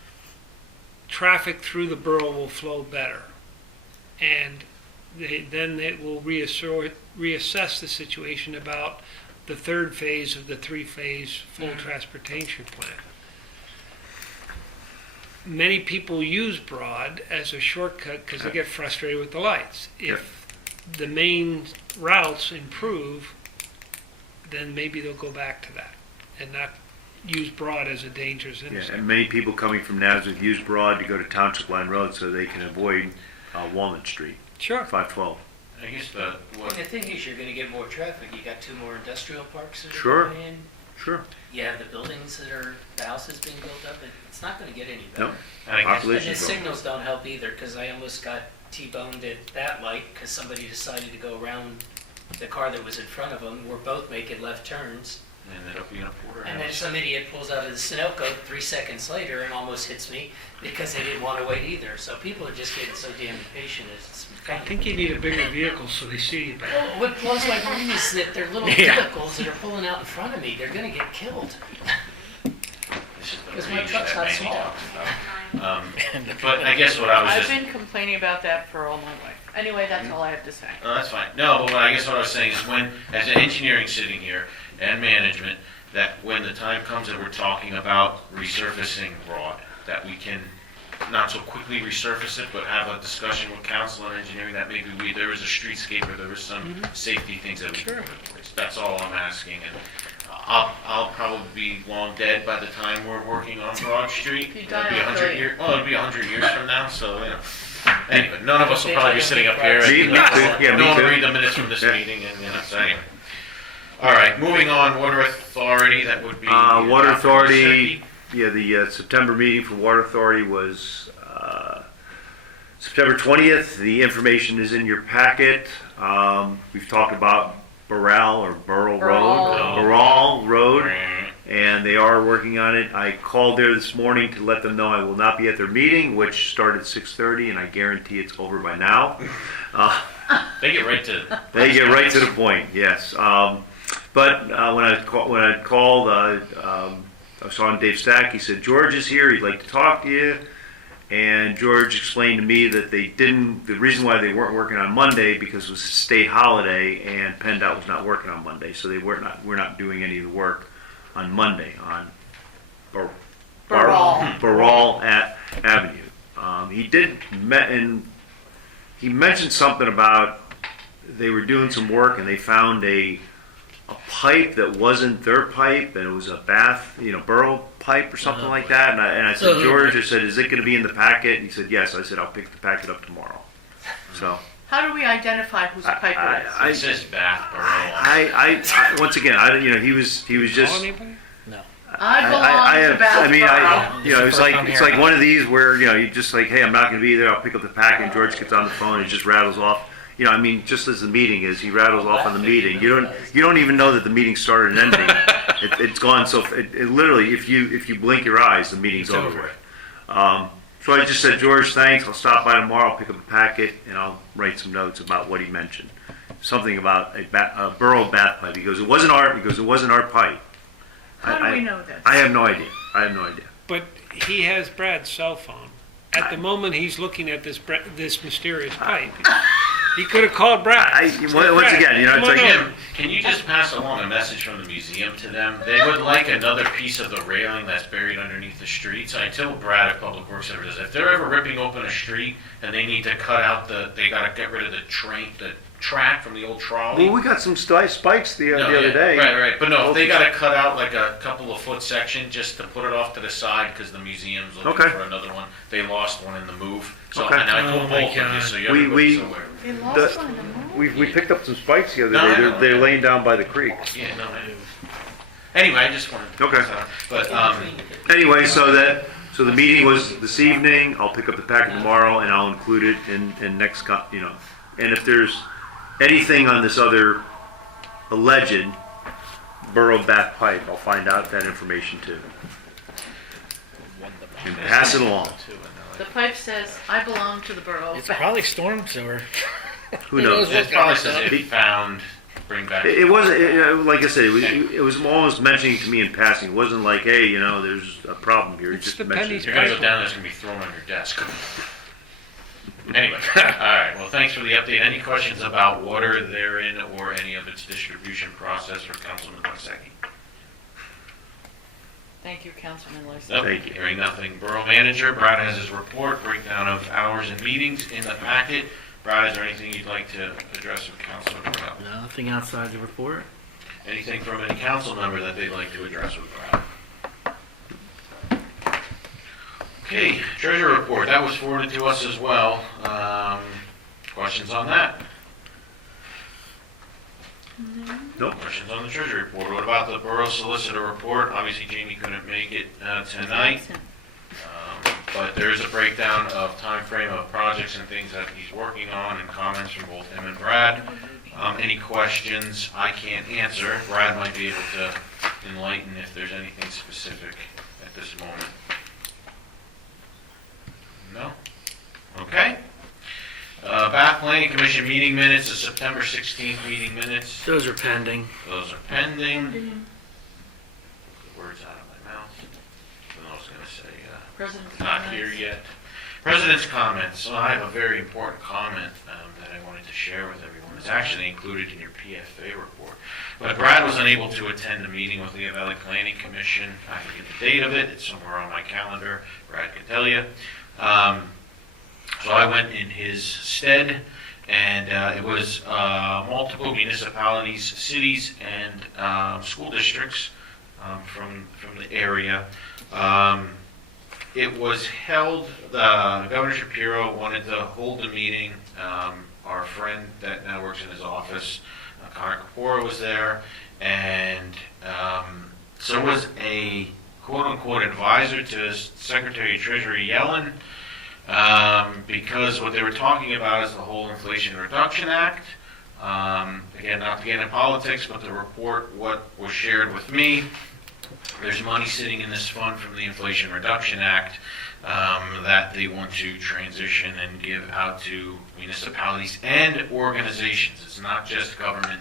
traffic through the borough will flow better. And then it will reassess the situation about the third phase of the three-phase full transportation plan. Many people use Broad as a shortcut because they get frustrated with the lights. If the main routes improve, then maybe they'll go back to that and not use Broad as a dangerous intersection. And many people coming from Nazareth use Broad to go to Township Line Road so they can avoid Walnut Street. Sure. 512. I guess And the thing is, you're gonna get more traffic. You got 2 more industrial parks that are Sure. going in. Sure. You have the buildings the houses being built up. It's not gonna get any better. No. I guess, And Population the growth. signals don't help either, because I almost got T-boned at that light because somebody decided to go around the car that was in front of them. We're both making left turns. and ended up being a porter. And then some idiot pulls out of the Sunoco 3 seconds later and almost hits me because they didn't want to wait either. So people are just getting so damn impatient. It's I think you need a bigger vehicle so they see you better. Well, what blows my brain is that they're little vehicles that are pulling out in front of me. They're going to get killed. This is the Because my range truck's that not Manny small. talked about. But I guess what I was I've just... been complaining about that for all my life. Anyway, that's all I have to say. No, that's fine. No, but I guess what I was saying is when, as an engineering sitting here and management, that when the time comes that we're talking about resurfacing Broad, that we can not so quickly resurface it, but have a discussion with council and engineering that maybe there is a streetscape or there is some safety things that we can put in place. That's all I'm asking. And I'll probably be long dead by the time we're working on Broad Street. If you It'll die be after 100 years. Well, it'll be 100 years from now. So anyway, none of us will probably be sitting up here. Me too. Yeah, me no one will too. read the minutes from this meeting, and so anyway. All right, moving on. Water Authority. That would be Water adopted Authority, the September meeting for Water Authority was September 20th. The information is in your packet. We've talked about Borough Road, and they are working on it. I called there this morning to let them know I will not be at their meeting, which started at 6:30, and I guarantee it's over by now. They get right to. They get right to the point, yes. But when I called, I saw Dave Stack. He said, George is here. He'd like to talk to you. And George explained to me that the reason why they weren't working on Monday because it was a state holiday and PennDOT was not working on Monday. So we're not doing any of the work on Monday on Borough Avenue. He mentioned something about they were doing some work and they found a pipe that wasn't their pipe and it was a borough pipe or something like that. And I said, George, I said, is it going to be in the packet? And he said, yes. I said, I'll pick the packet up tomorrow. So. How do we identify whose pipe it is? It says Bath Borough. I once again, he was just. I belong to Bath It's like one of these where you just like, hey, I'm not going to be there. I'll pick up the packet. And George gets on the phone and just rattles off. Just as the meeting is, he rattles off on the meeting. You don't even know that the meeting started and ending. It's gone. So it literally, if you blink your eyes, the meeting's over with. So I just said, George, thanks. I'll stop by tomorrow. I'll pick up a packet and I'll write some notes about what he mentioned. Something about a borough bath pipe. He goes, it wasn't our pipe. How do we know this? I have no idea. But he has Brad's cell phone. At the moment, he's looking at this mysterious pipe. He could have called Brad. Once again, it's Come on like, over. Can you just pass along a message from the museum to them? They would like another piece of the railing that's buried underneath the street. So I told Brad at Public Works ever does, if they're ever ripping open a street and they need to cut out they gotta get rid of the track from the old trolley. well, we got some spikes the No, other yeah, day. Right. But no, if they gotta cut out like a couple of foot section just to put it off to the side because the museum's looking Okay. for another one. They lost one in the move. So Okay. and I Oh told my both of you, God. so We- everybody's aware. They The- lost one of them. We picked up some spikes the other No, I day. know. They're laying down by the creek. Yeah, no. Anyway, I just wanted to. Okay. But Anyway, so the meeting was this evening. I'll pick up the packet tomorrow and I'll include it in next, and if there's anything on this other alleged borough back pipe, I'll find out that information too. And pass it along. The pipe says, I belong to the borough. It's probably storm sewer. Who knows? it probably says if found, bring back. It wasn't, like I said, it was almost mentioning to me in passing. It wasn't like, hey, there's a problem here. It It's just the mentioned pennies it. You're gonna go down, there's gonna be thrown on your desk. Anyway, all right, well, thanks for the update. Any questions about water therein or any of its distribution process for Councilman Wysocki? Thank you, Councilman Lyson. Nope, Thank you. hearing nothing. Borough Manager, Brad has his report, breakdown of hours and meetings in the packet. Brad, is there anything you'd like to address with council? Nothing outside the report. Anything from any council member that they'd like to address with Brad? Okay, treasurer report, that was forwarded to us as well. Questions on that? Nope. Questions on the treasury report? What about the borough solicitor report? Obviously, Jamie couldn't make it tonight, but there is a breakdown of time frame of projects and things that he's working on and comments from both him and Brad. Any questions I can't answer? Brad might be able to enlighten if there's anything specific at this moment. No? Okay. Bath Planning Commission meeting minutes, the September 16th meeting minutes. Those are pending. Those are pending. The words out of my mouth. I was going to say, President's not comments. here yet. President's comments. So I have a very important comment that I wanted to share with everyone. It's actually included in your PFA report. But Brad was unable to attend a meeting with the Lehigh Valley Planning Commission. I can get the date of it. It's somewhere on my calendar. Brad can tell you. So I went in his stead, and it was multiple municipalities, cities, and school districts from the area. It was held, Governor Shapiro wanted to hold the meeting. Our friend that now works in his office, Connor Kapoor, was there, and so was a quote-unquote advisor to Secretary of Treasury Yellen, because what they were talking about is the whole Inflation Reduction Act. Again, not to get into politics, but the report, what was shared with me, there's money sitting in this fund from the Inflation Reduction Act that they want to transition and give out to municipalities and organizations. It's not just government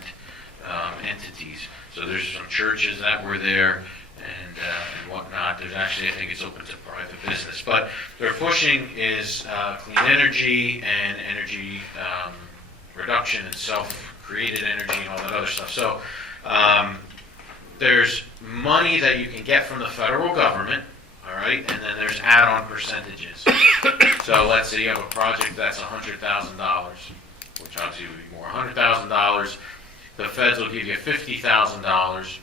entities. So there's some churches that were there and whatnot. There's actually, I think it's open to private business. But they're pushing is clean energy and energy reduction and self-created energy and all that other stuff. So there's money that you can get from the federal government, all right, and then there's add-on percentages. So let's say you have a project that's $100,000, which obviously would be more. $100,000, the feds will give you $50,000.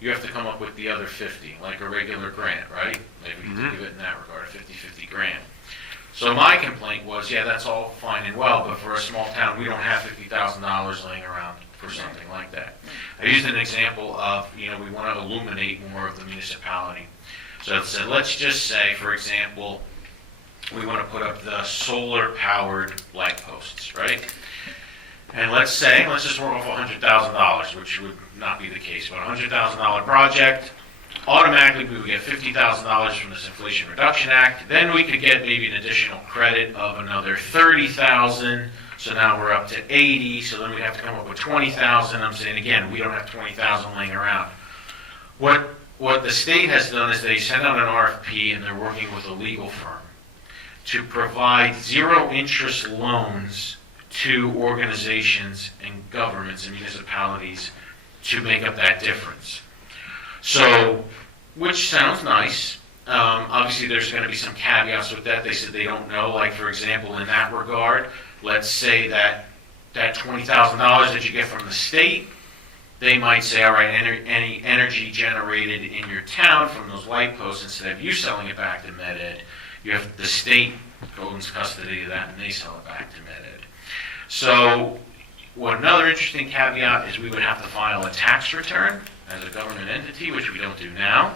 You have to come up with the other 50, like a regular grant, right? Maybe you think of it in that regard, a 50-50 grant. So my complaint was, yeah, that's all fine and well, but for a small town, we don't have $50,000 laying around for something like that. I used an example of, we want to illuminate more of the municipality. So let's just say, for example, we want to put up the solar-powered light posts, right? And let's just work off $100,000, which would not be the case, but a $100,000 project, automatically we would get $50,000 from this Inflation Reduction Act. Then we could get maybe an additional credit of another $30,000. So now we're up to 80. So then we have to come up with 20,000. I'm saying again, we don't have 20,000 laying around. What the state has done is they sent out an RFP and they're working with a legal firm to provide zero interest loans to organizations and governments and municipalities to make up that difference. So, which sounds nice. Obviously, there's going to be some caveats with that. They said they don't know. Like, for example, in that regard, let's say that $20,000 that you get from the state, they might say, all right, any energy generated in your town from those light posts, instead of you selling it back to Med-Ed, you have the state owns custody of that and they sell it back to Med-Ed. So another interesting caveat is we would have to file a tax return as a government entity, which we don't do now.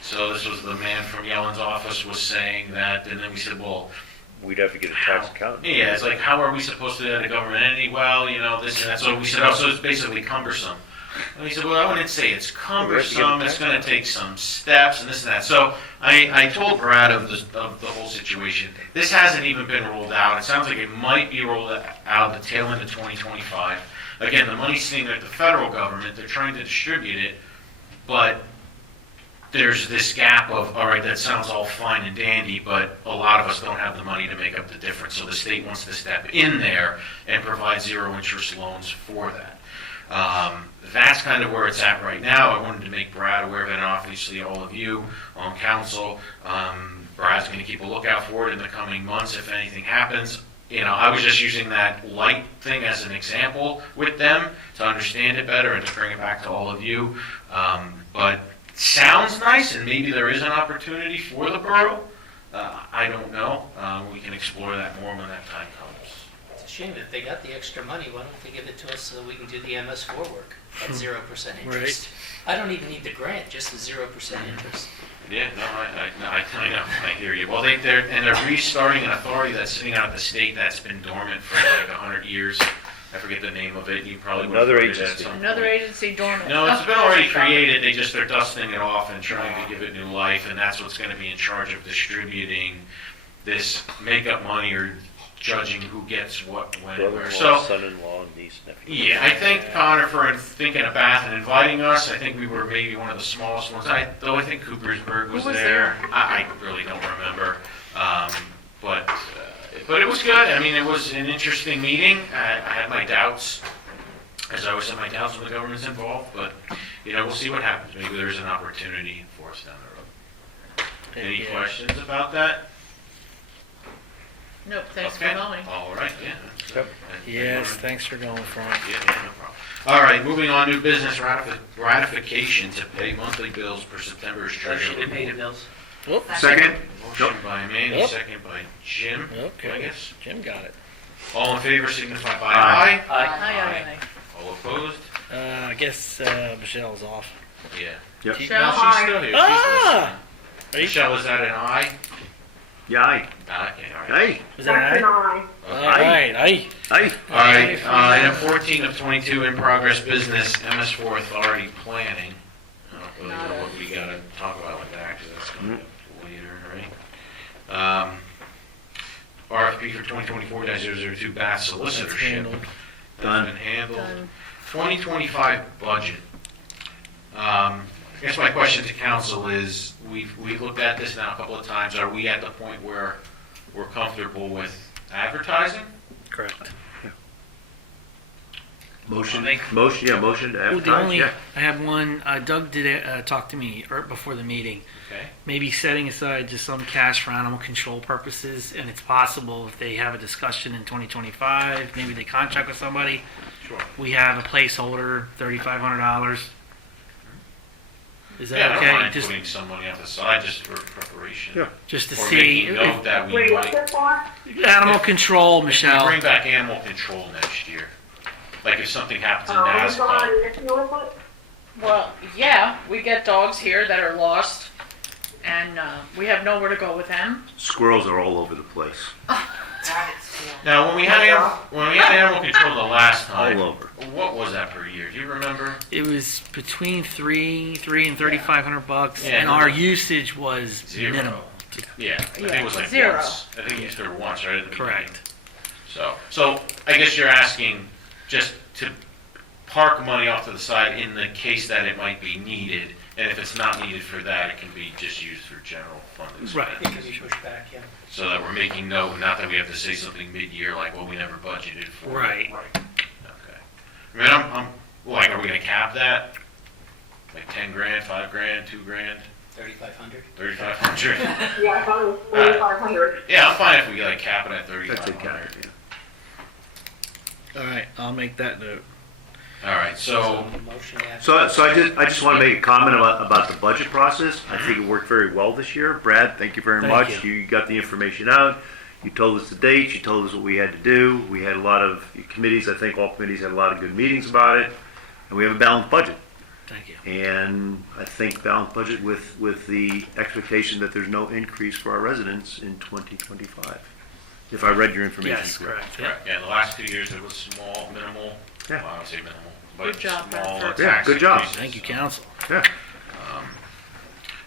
So this was the man from Yellen's office was saying that, and then we said, well, We'd have to get a tax accountant. yeah, it's like, how are we supposed to do that at a government entity? Well, this and that. So we said, oh, so it's basically cumbersome. And he said, well, I wouldn't say it's cumbersome. It's going to take some steps and this and that. So I told Brad of the whole situation. This hasn't even been rolled out. It sounds like it might be rolled out at the tail end of 2025. Again, the money's sitting at the federal government. They're trying to distribute it, but there's this gap of, all right, that sounds all fine and dandy, but a lot of us don't have the money to make up the difference. So the state wants to step in there and provide zero interest loans for that. That's kind of where it's at right now. I wanted to make Brad aware of it, and obviously all of you on council. Brad's going to keep a lookout for it in the coming months if anything happens. I was just using that light thing as an example with them to understand it better and to bring it back to all of you. But sounds nice, and maybe there is an opportunity for the borough. I don't know. We can explore that more when that time comes. It's a shame that they got the extra money. Why don't they give it to us so that we can do the MS4 work at 0% interest? I don't even need the grant, just the 0% interest. Yeah, no, I know, I hear you. Well, they're restarting an authority that's sitting out at the state that's been dormant for like 100 years. I forget the name of it. You probably would have Another heard it at agency. some point. Another agency dormant. No, it's been already created. They're dusting it off and trying to give it new life, and that's what's going to be in charge of distributing this makeup money or judging who gets what, when, and where. Brother-in-law, So, son-in-law, niece, nephew. yeah, I think Connor for thinking of Bath and inviting us. I think we were maybe one of the smallest ones. Though I think Coopersburg was there. I really don't remember, but it was good. I mean, it was an interesting meeting. I had my doubts, as I always have my doubts when the government's involved. But we'll see what happens. Maybe there's an opportunity for us down the road. Any questions about that? Nope, thanks for Okay. going. All right, yeah. Yep. Yes, thanks for going for it. Yeah, no problem. All right, moving on, new business ratification to pay monthly bills per September's treasury. Motion to pay the report. bills. Whoop, Second? Motion by Mandy, Yep. second by Jim. I okay, guess. Jim got it. All in favor signify by aye. Aye. All opposed? I guess Michelle's off. Yeah. Yep. No, she's Michelle, still here. She's Ah! listening. Michelle, is that an aye? Yeah, aye. Okay, all right. Aye. Is that That's an an aye. aye? All right, aye. Aye. All right, item 14 of 22 in progress business, MS4 authority planning. I don't really know what we gotta talk about with that, because that's coming up later, right? RFP for 2024-002 Bath That's solicitorship. handled. Done. That's been handled. Done. 2025 budget. I guess my question to council is, we've looked at this now a couple of times. Are we at the point where we're comfortable with advertising? Correct. Motion, Make- motion to Oh, advertise, the only, yeah. I have one, Doug did talk to me before the meeting. Okay. Maybe setting aside just some cash for animal control purposes, and it's possible if they have a discussion in 2025, maybe they contract with somebody, Sure. we have a placeholder, $3,500. Is Yeah, I that don't okay? mind Just, putting some money off the side just for preparation. Yeah. just to Or see. making note that we Wait, what's might, it for? Animal control, if we Michelle. bring back animal control next year. Like if something happens in We've NASCAR. gone this Norwood. Well, yeah, we get dogs here that are lost, and we have nowhere to go with them. Squirrels are all over the place, Now, when we had animal control the last time, all over. what was that per year? Do you remember? It was between three and $3,500, Yeah. and our usage was Zero. minimal. Yeah, I think it was like Zero. once. I think you used it once, right at the beginning. Correct. So I guess you're asking just to park money off to the side in the case that it might be needed, And if it's not needed for that, it can be just used for general fund Right. It can expenses. be pushed back, yeah. So that we're making note, not that we have to say something mid-year like, well, we never budgeted for. it. Right. Okay. I mean, I'm, like, are we gonna cap that? Like 10 grand, 5 grand, 2 grand, 3,500. 3,500? Yeah, fine with 4,500. Yeah, I'm fine if we like cap it at That's a cap, 3,500. yeah. All right, I'll make that note. All right, so, Motion to So I just want to make a comment about the budget process. I think it worked very well this year. Brad, thank you very Thank much. you. You got the information out. You told us the dates. You told us what we had to do. We had a lot of committees. I think all committees had a lot of good meetings about it. And we have a balanced budget. Thank you. And I think balanced budget with the expectation that there's no increase for our residents in 2025. If I read your information Yes, correctly. correct. Yeah. correct, yeah, the last 2 years it was small, minimal, Yeah. well, I would say minimal, but Good job, small Bradford. Yeah, tax good job. increases. Thank you, council. Yeah.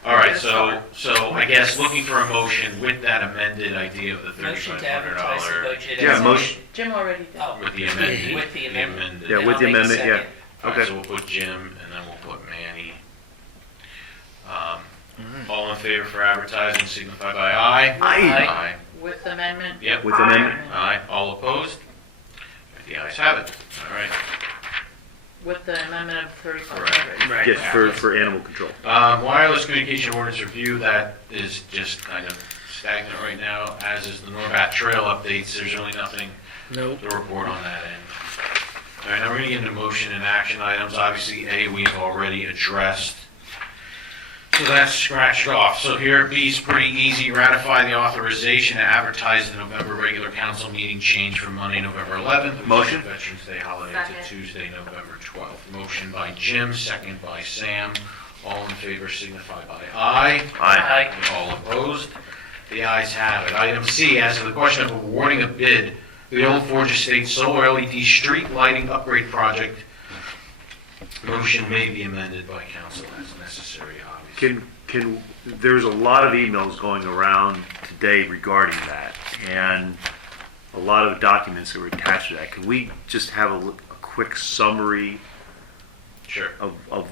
All right, so I guess looking for a motion with that amended idea of the Motion to advertise the $3,500. budget. Yeah, as- motion. Jim already did. Oh, With the amended. With the amendment. Yeah, And with I'll the make a amendment, yeah. second. All right, Okay. so we'll put Jim and then we'll put Manny. All in favor for advertising signify by aye. Aye. With amendment. Yep. With amendment? Aye. All opposed? The ayes have it. All right. With the amendment of 3,500. Right. Yes, for animal control. Wireless communication ordinance review, that is just kind of stagnant right now, as is the Norbat Trail updates. There's really nothing Nope. to report on that end. All right, now we're going to get into motion and action items. Obviously, A, we've already addressed. So that's scratched off. So here, B is pretty easy. Ratify the authorization to advertise the November regular council meeting change from Monday, November 11th. which is Motion. Veterans Day holiday Second. to Tuesday, November 12th. Motion by Jim, second by Sam. All in favor signify by aye. Aye. All opposed? The ayes have it. Item C, as to the question of awarding a bid for the Old Forge Estate Solar LED Street Lighting Upgrade Project. Motion may be amended by council as necessary, obviously. There's a lot of emails going around today regarding that, and a lot of documents that were attached to that. Can we just have a quick summary Sure. of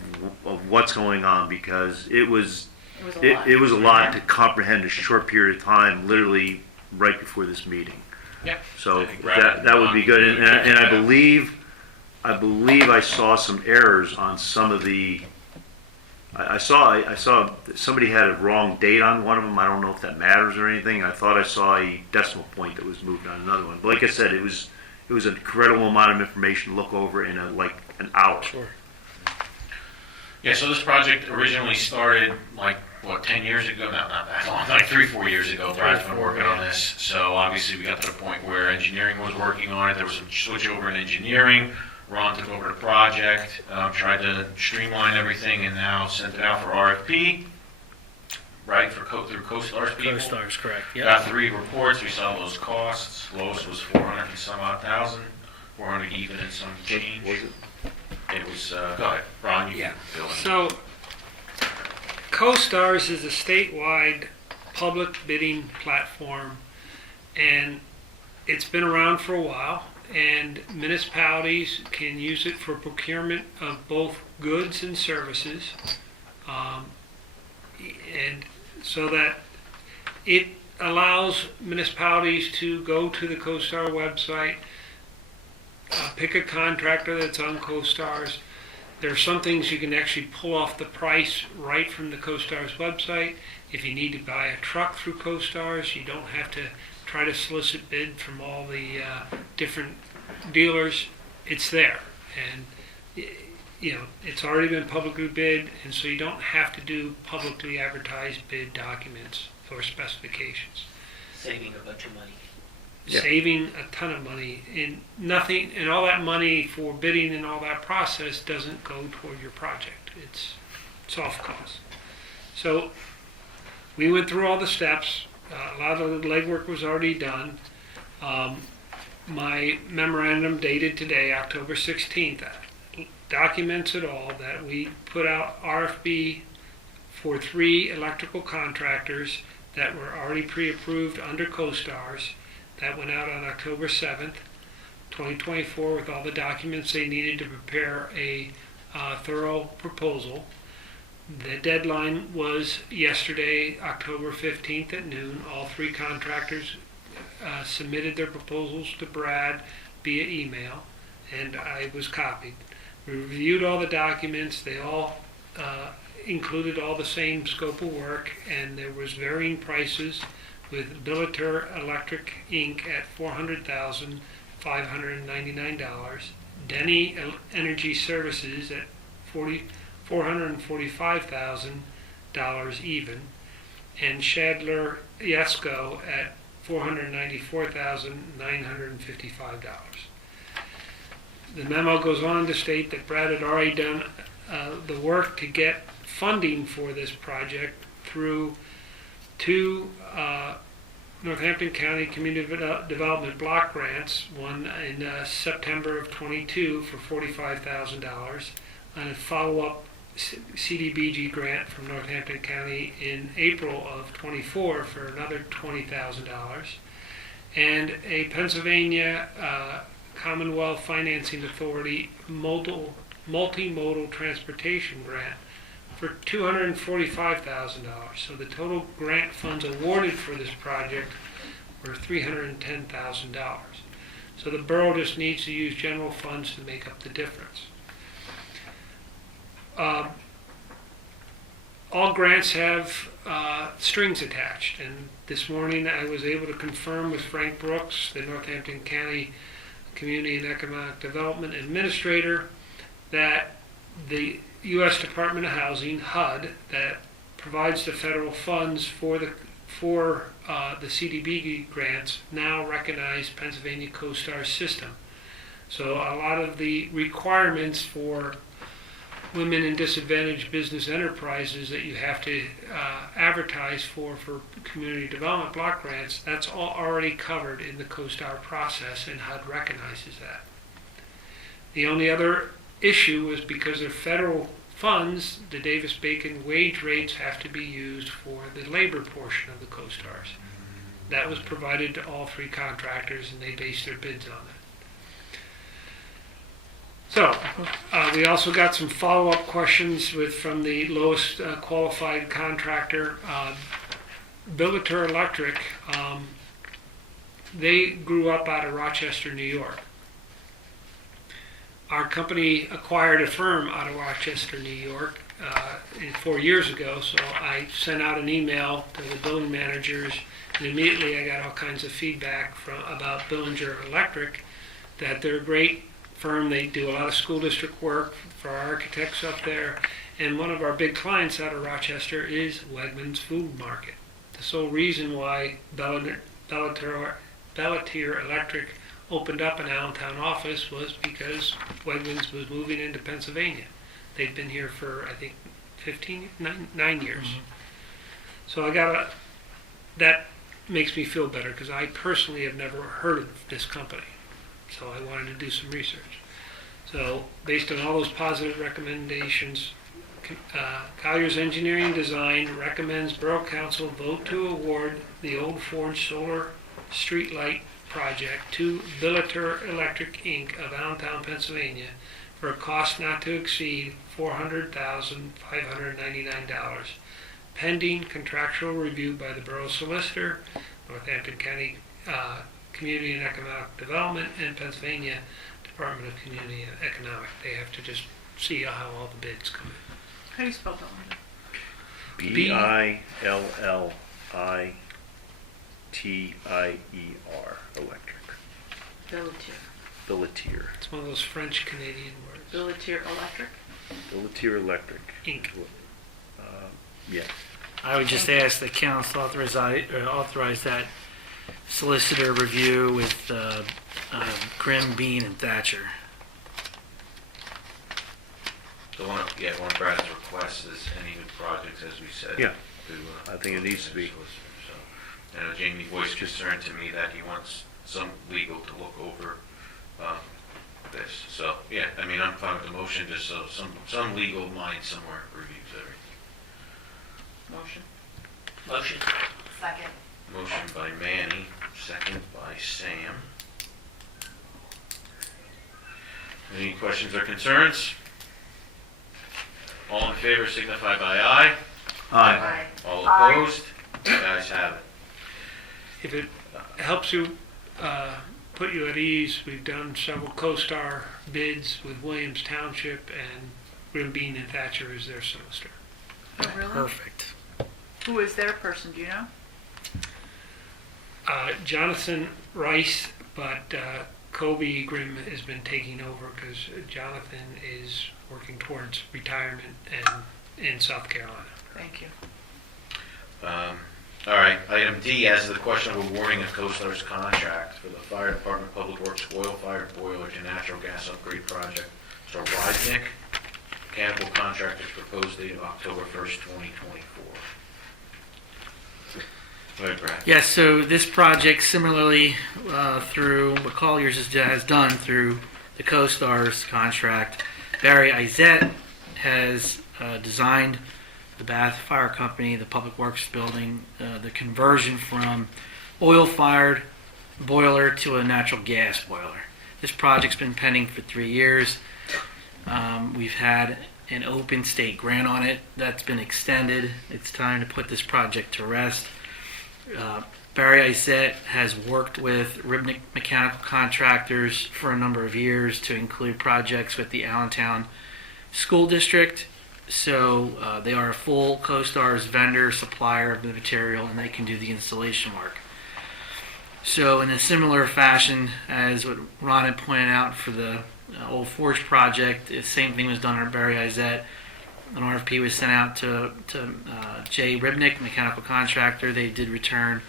what's going on? Because it was It was a lot. it was a lot to comprehend in a short period of time, literally right before this meeting. Yeah. So I think Brad that would be good, and I Yeah. believe I saw some errors on some of the. I saw somebody had a wrong date on one of them. I don't know if that matters or anything. I thought I saw a decimal point that was moved on another one. But like I said, it was an incredible amount of information to look over in like an hour. Sure. Yeah, so this project originally started like, 10 years ago? No, not that long, like 3-4 years ago. Brad's been working on this. So obviously we got to the point where engineering was working on it. There was some switch over in engineering. Ron took over the project, tried to streamline everything, and now sent it out for RFP, right, through CoStar's people. Co-stars, correct. Got Yeah. 3 reports, we saw those costs. Lowest was 400 and some odd thousand, 400 even and some change. Was it? It was, go ahead, Ron, you Yeah. can fill in. So, CoStars is a statewide public bidding platform, and it's been around for a while, and municipalities can use it for procurement of both goods and services, and so that it allows municipalities to go to the CoStar website, pick a contractor that's on CoStars. There are some things you can actually pull off the price right from the CoStars website. If you need to buy a truck through CoStars, you don't have to try to solicit bid from all the different dealers. It's there, and it's already been publicly bid, and so you don't have to do publicly advertised bid documents or specifications. Saving a bunch of money. Yeah. Saving a ton of money, and nothing, and all that money for bidding and all that process doesn't go toward your project. It's soft costs. So we went through all the steps. A lot of the legwork was already done. My memorandum dated today, October 16th, documents it all, that we put out RFP for 3 electrical contractors that were already pre-approved under CoStars. That went out on October 7th, 2024, with all the documents they needed to prepare a thorough proposal. The deadline was yesterday, October 15th at noon. All three contractors submitted their proposals to Brad via email, and I was copied. We reviewed all the documents. They all included all the same scope of work, and there was varying prices, with Billiter Electric Inc. at $400,599, Denny Energy Services at $445,000 even, and Shadler Yesco at $494,955. The memo goes on to state that Brad had already done the work to get funding for this project through two Northampton County Community Development Block Grants, one in September of 22 for $45,000, and a follow-up CDBG grant from Northampton County in April of 24 for another $20,000, and a Pennsylvania Commonwealth Financing Authority multimodal transportation grant for $245,000. So the total grant funds awarded for this project were $310,000. So the borough just needs to use general funds to make up the difference. All grants have strings attached, and this morning I was able to confirm with Frank Brooks, the Northampton County Community and Economic Development Administrator, that the U.S. Department of Housing, HUD, that provides the federal funds for the CDBG grants, now recognize Pennsylvania CoStar system. So a lot of the requirements for women in disadvantaged business enterprises that you have to advertise for community development block grants, that's all already covered in the CoStar process, and HUD recognizes that. The only other issue was because of federal funds, the Davis-Bacon wage rates have to be used for the labor portion of the CoStars. That was provided to all three contractors, and they based their bids on it. So, we also got some follow-up questions from the lowest qualified contractor, Billiter Electric. They grew up out of Rochester, New York. Our company acquired a firm out of Rochester, New York 4 years ago, so I sent out an email to the building managers, and immediately I got all kinds of feedback about Billiter Electric, that they're a great firm. They do a lot of school district work for our architects up there, and one of our big clients out of Rochester is Wegmans Food Market. The sole reason why Bellatier Electric opened up an Allentown office was because Wegmans was moving into Pennsylvania. They'd been here for, I think, 9 years. Mm-hmm. So that makes me feel better, because I personally have never heard of this company. So I wanted to do some research. So based on all those positive recommendations, Collier's Engineering Design recommends Borough Council vote to award the Old Forge Solar Streetlight project to Billiter Electric Inc. of Allentown, Pennsylvania, for a cost not to exceed $400,599, pending contractual review by the Borough Solicitor, Northampton County Community and Economic Development, and Pennsylvania Department of Community and Economic. They have to just see how all the bids come in. How do you spell that one? Billiter, electric. Billiter. It's one of those French Canadian words. Billiter Electric? Billiter Electric. Inc. Yeah. I would just ask the council authorize that solicitor review with Grimm, Bean, and Thatcher. One of Brad's requests is any new projects, as we said. Yeah. I think it needs to be. So, Jamie voiced concern to me that he wants some legal to look over this. So, yeah, I mean, I'm fine with the motion, just so some legal mind somewhere reviews everything. Motion. Second. Motion by Manny, second by Sam. Any questions or concerns? All in favor signify by aye. Aye. All opposed? The ayes have it. If it helps you, put you at ease, we've done several CoStar bids with Williams Township, and Grim Bean and Thatcher is their solicitor. Oh, really? Perfect. Who is their person, do you know? Jonathan Rice, but Kobe Grimm has been taking over because Jonathan is working towards retirement and in South Carolina. Thank you. All right, item D, as to the question of awarding a CoStar's contract for the Fire Department Public Works oil-fired boiler to natural gas upgrade project. So Rydnick, mechanical contractor's proposed date of October 1st, 2024. Go ahead, Brad. Yes, so this project similarly through what Colliers has done through the CoStar's contract, Barry Izette has designed the Bath Fire Company, the Public Works building, the conversion from oil-fired boiler to a natural gas boiler. This project's been pending for 3 years. We've had an open state grant on it that's been extended. It's time to put this project to rest. Barry Izette has worked with Ribnick Mechanical Contractors for a number of years to include projects with the Allentown School District. So they are a full CoStar's vendor, supplier of the material, and they can do the installation work. So in a similar fashion as what Ron had pointed out for the Old Forge project, the same thing was done on Barry Izette. An RFP was sent out to Jay Ribnick, mechanical contractor. They did return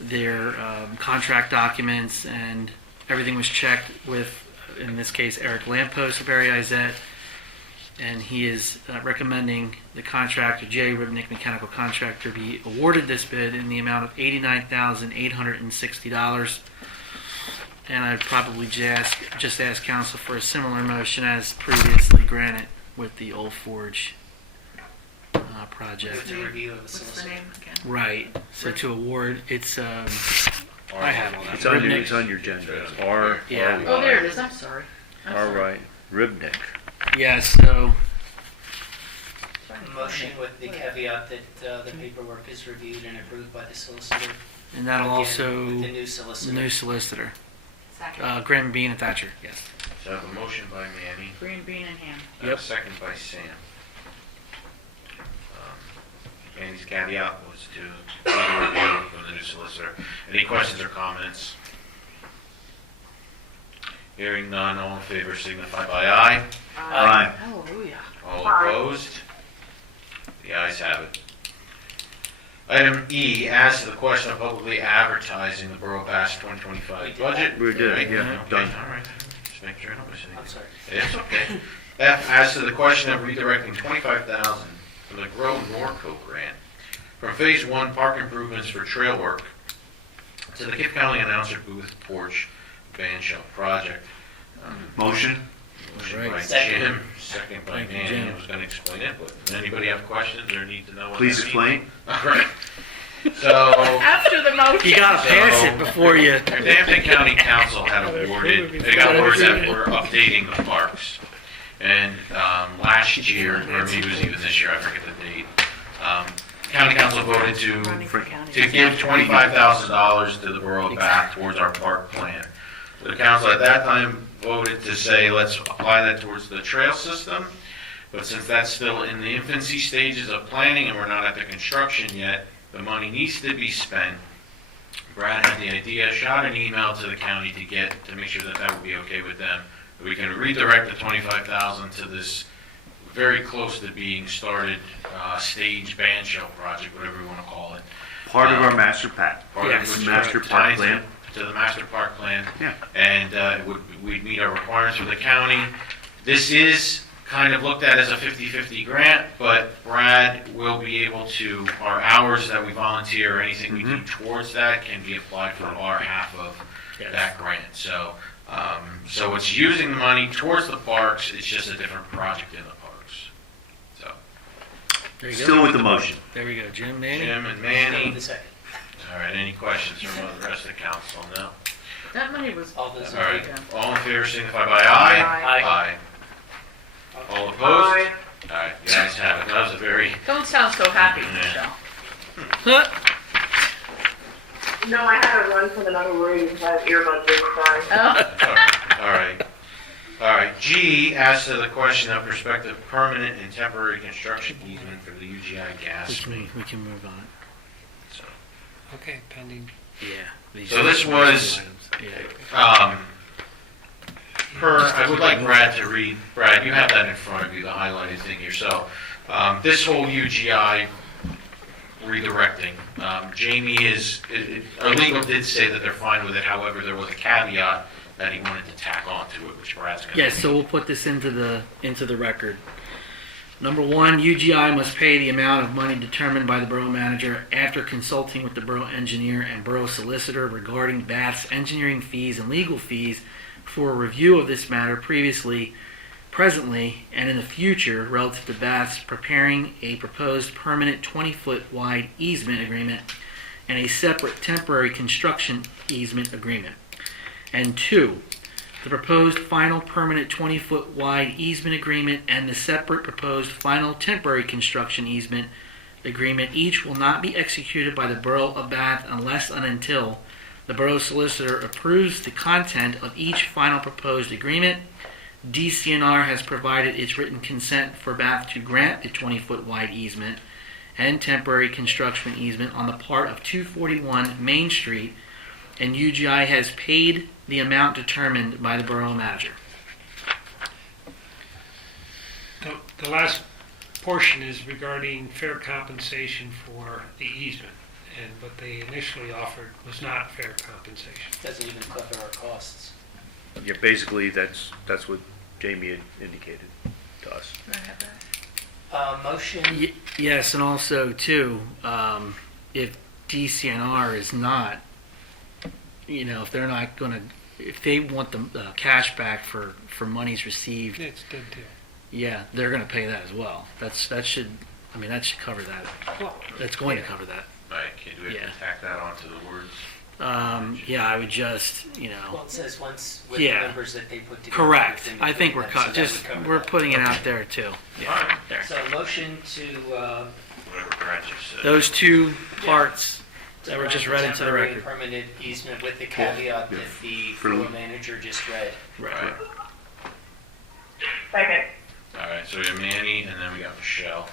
their contract documents, and everything was checked with, in this case, Eric Lampos of Barry Izette. And he is recommending the contractor, Jay Ribnick, mechanical contractor, be awarded this bid in the amount of $89,860. And I'd probably just ask council for a similar motion as previously granted with the Old Forge project. With the review of the What's the solicitor. name again? Right. So to award, it's I have it. It's on your agenda. It's R. Yeah. Oh, there it is, I'm sorry. I'm All sorry. right. Ribnick. Yeah. So Motion with the caveat that the paperwork is reviewed and approved by the solicitor. and that'll Again, also with the new solicitor. new solicitor, Second. Graham Bean and Thatcher. Yes. So I have a motion by Manny, Green bean and ham. and a second by Sam. Manny's caveat was to review from the new solicitor. Any questions or comments? Hearing none, all in favor signify by aye. Aye. Hallelujah. All opposed? The ayes have it. Item E, as to the question of publicly advertising the Borough Bass 2025 budget. We did, Right, yeah, okay, done. all right. Just make sure I don't miss anything. I'm sorry. It's okay. F, as to the question of redirecting $25,000 from the Grow Norco grant from Phase 1 park improvements for trail work to the Kip County Announcer Booth Porch Band Shell Project. Motion? Motion Right. by Second. Jim, second by Thank you, Manny. Jim. I was going to explain it, but does anybody have questions or need to know what Please that explain. means? All right. So, After the motion. You gotta pass it before you. Hampton County Council had awarded, they got word that we're updating the parks. And last year, or maybe it was even this year, I forget the date, County Council voted to give $25,000 to the Borough of Bath towards our park plan. The council at that time voted to say, let's apply that towards the trail system. But since that's still in the infancy stages of planning and we're not at the construction yet, the money needs to be spent. Brad had the idea, shot an email to the county to make sure that that would be okay with them. We can redirect the $25,000 to this very close to being started stage band shell project, whatever you want to call it. Part of our master pack. Part Yes. of which Master park ties plan. To the master park plan. Yeah. And we'd meet our requirements for the county. This is kind of looked at as a 50-50 grant, but Brad will be able to, our hours that we volunteer or anything we do towards that can be applied for our half of that grant. So, so it's using the money towards the parks, it's just a different project in the parks. So, There you go. Still with the motion. There we go, Jim, Manny. Jim and Still Manny. the second. All right, any questions from the rest of the council? No? That money was. All those in All right, favor? all in favor signify by aye. Aye. All opposed? All right, you guys have it. That was a very, Don't sound so happy, Yeah. Michelle. No, I had to run from another room and had earbuds in, sorry. Oh, all right. All right, G asks the question of prospective permanent and temporary construction easement for the UGI gas. Which means we can move on. So, Okay, pending. Yeah. So this was- Yeah. I would like Brad to read, Brad, you have that in front of you, the highlighted thing yourself. This whole UGI redirecting, Jamie our legal did say that they're fine with it, however, there was a caveat that he wanted to tack onto it, which Brad's gonna. Yes, so we'll put this into the record. Number one, UGI must pay the amount of money determined by the borough manager after consulting with the borough engineer and borough solicitor regarding Bath's engineering fees and legal fees for a review of this matter previously, presently, and in the future relative to Bath's preparing a proposed permanent 20-foot wide easement agreement and a separate temporary construction easement agreement. And two, the proposed final permanent 20-foot wide easement agreement and the separate proposed final temporary construction easement agreement each will not be executed by the Borough of Bath unless and until the Borough Solicitor approves the content of each final proposed agreement. DCNR has provided its written consent for Bath to grant the 20-foot wide easement and temporary construction easement on the part of 241 Main Street, and UGI has paid the amount determined by the borough manager. The last portion is regarding fair compensation for the easement, and what they initially offered was not fair compensation. Doesn't even cover our costs. Yeah, basically, that's what Jamie had indicated to us. Motion, Yes, and also too, if DCNR is not, if they're not going to, if they want the cash back for monies received, It's done too. yeah, they're going to pay that as well. That should cover that. Well, That's going to cover that. Right, do we have Yeah. to tack that onto the words? Yeah, I would just, well, it says once with Yeah. the numbers that they put together. correct. within I think between we're them, so that just would cover we're that. putting it out there too. Yeah, Alright. there. So motion to, Whatever Brad just said. Those two parts that were just read into the temporary record. and permanent easement with the caveat that the For- borough manager just read. Right. Second. All right, so we have Manny, and then we got Michelle.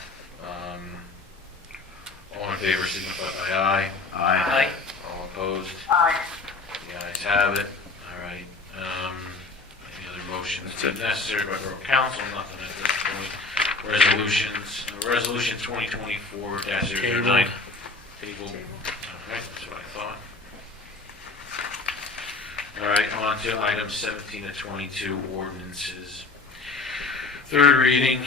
All in favor, signify by aye. Aye. All opposed? Aye. The ayes have it. All right. Any other motions necessary by Borough Council? Nothing at this point. Resolutions. Resolution 2024-009. Table. All right, that's what I thought. All right, on to items 17 to 22, ordinances. Third reading,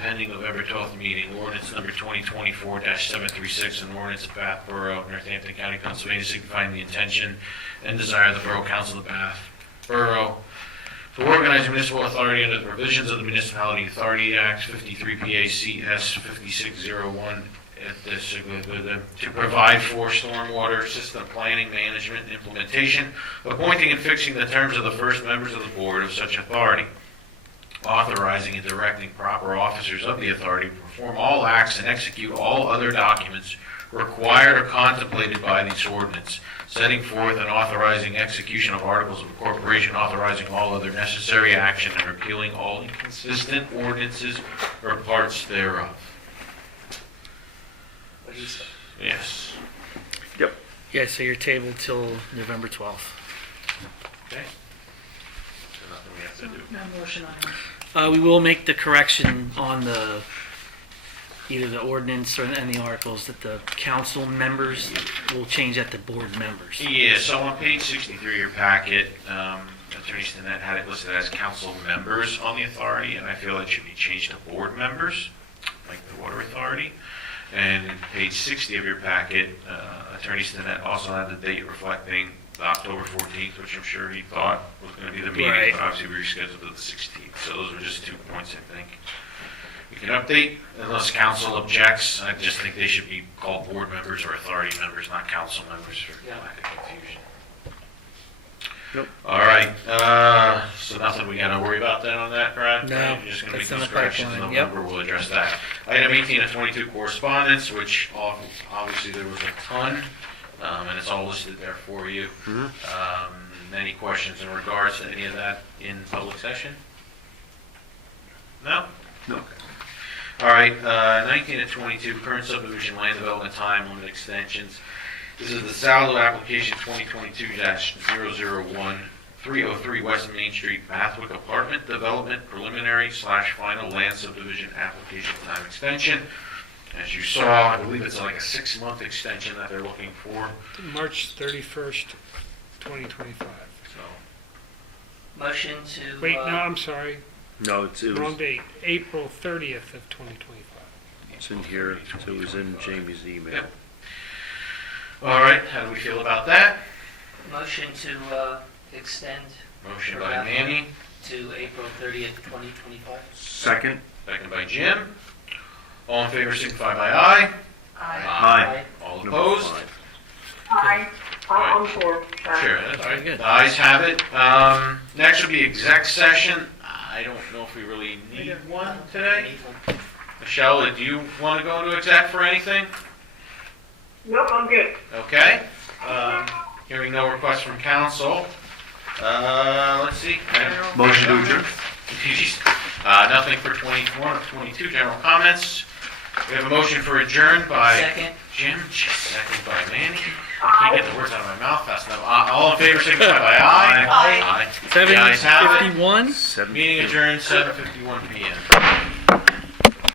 pending November 12th meeting, ordinance number 2024-736, an ordinance of Bath Borough, Northampton County, Pennsylvania, signifying the intention and desire of the Borough Council of Bath Borough to organize a municipal authority under the provisions of the Municipality Authority Act 53 PACS 5601 to provide for stormwater system planning, management, and implementation, appointing and fixing the terms of the first members of the board of such authority, authorizing and directing proper officers of the authority to perform all acts and execute all other documents required or contemplated by this ordinance, setting forth and authorizing execution of articles of incorporation, authorizing all other necessary action, and repealing all inconsistent ordinances or parts thereof. What do you say? Yes. Yeah, so you're tabled till November 12th. Okay. So nothing we have to do. No motion on it. We will make the correction on either the ordinance and the articles that the council members will change that to board members. Yeah, so on page 63 of your packet, Attorney Stinnett had it listed as council members on the authority, and I feel it should be changed to board members, like the Water Authority. And page 60 of your packet, Attorney Stinnett also had the date reflecting the October 14th, which I'm sure he thought was going to be the meeting, Right. but obviously we rescheduled to the 16th. So those were just 2 points, I think. We can update unless council objects. I just think they should be called board members or authority members, not council members, for lack of confusion. Nope. All right, so nothing we gotta worry about then on that, Brad? No, You're just gonna make that's in those the corrections in pipeline, yep. November, we'll address that. Item 18 and 22 correspondence, which obviously there was a ton, and it's all listed there for you. Any questions in regards to any of that in public session? No? No. All right, 19 and 22, current subdivision land development time limit extensions. This is the Saldo application 2022-001, 303 West Main Street, Bathwick Apartment Development Preliminary / Final Land Subdivision Application Time Extension. As you saw, I believe it's like a 6-month extension that they're looking for. March 31st, 2025. So, Motion to. Wait, no, I'm sorry, No, it wrong was, date, April 30th of 2025. it's in here, so it was in Jamie's email. Yep. All right, how do we feel about that? Motion to extend Motion by Manny, to April 30th, 2025. Second? second by Jim. All in favor, signify by aye. Aye. All Number opposed? 5. Hi, I'm sure. Sure, that's all right. good. The ayes have it. Next would be exec session. I don't know if we really need one today. Michelle, do you want to go into exec for anything? Nope, I'm good. Okay. Hearing no requests from council. Let's see. Motion to adjourn? Jeez. Nothing for 21 or 22 general comments. We have a motion for adjourn by Second. Jim, second by Manny. I can't get the words out of my mouth fast enough. All in favor, signify by aye. Aye. Aye. The ayes have it. 7:51? Meeting adjourned, 7:51 PM.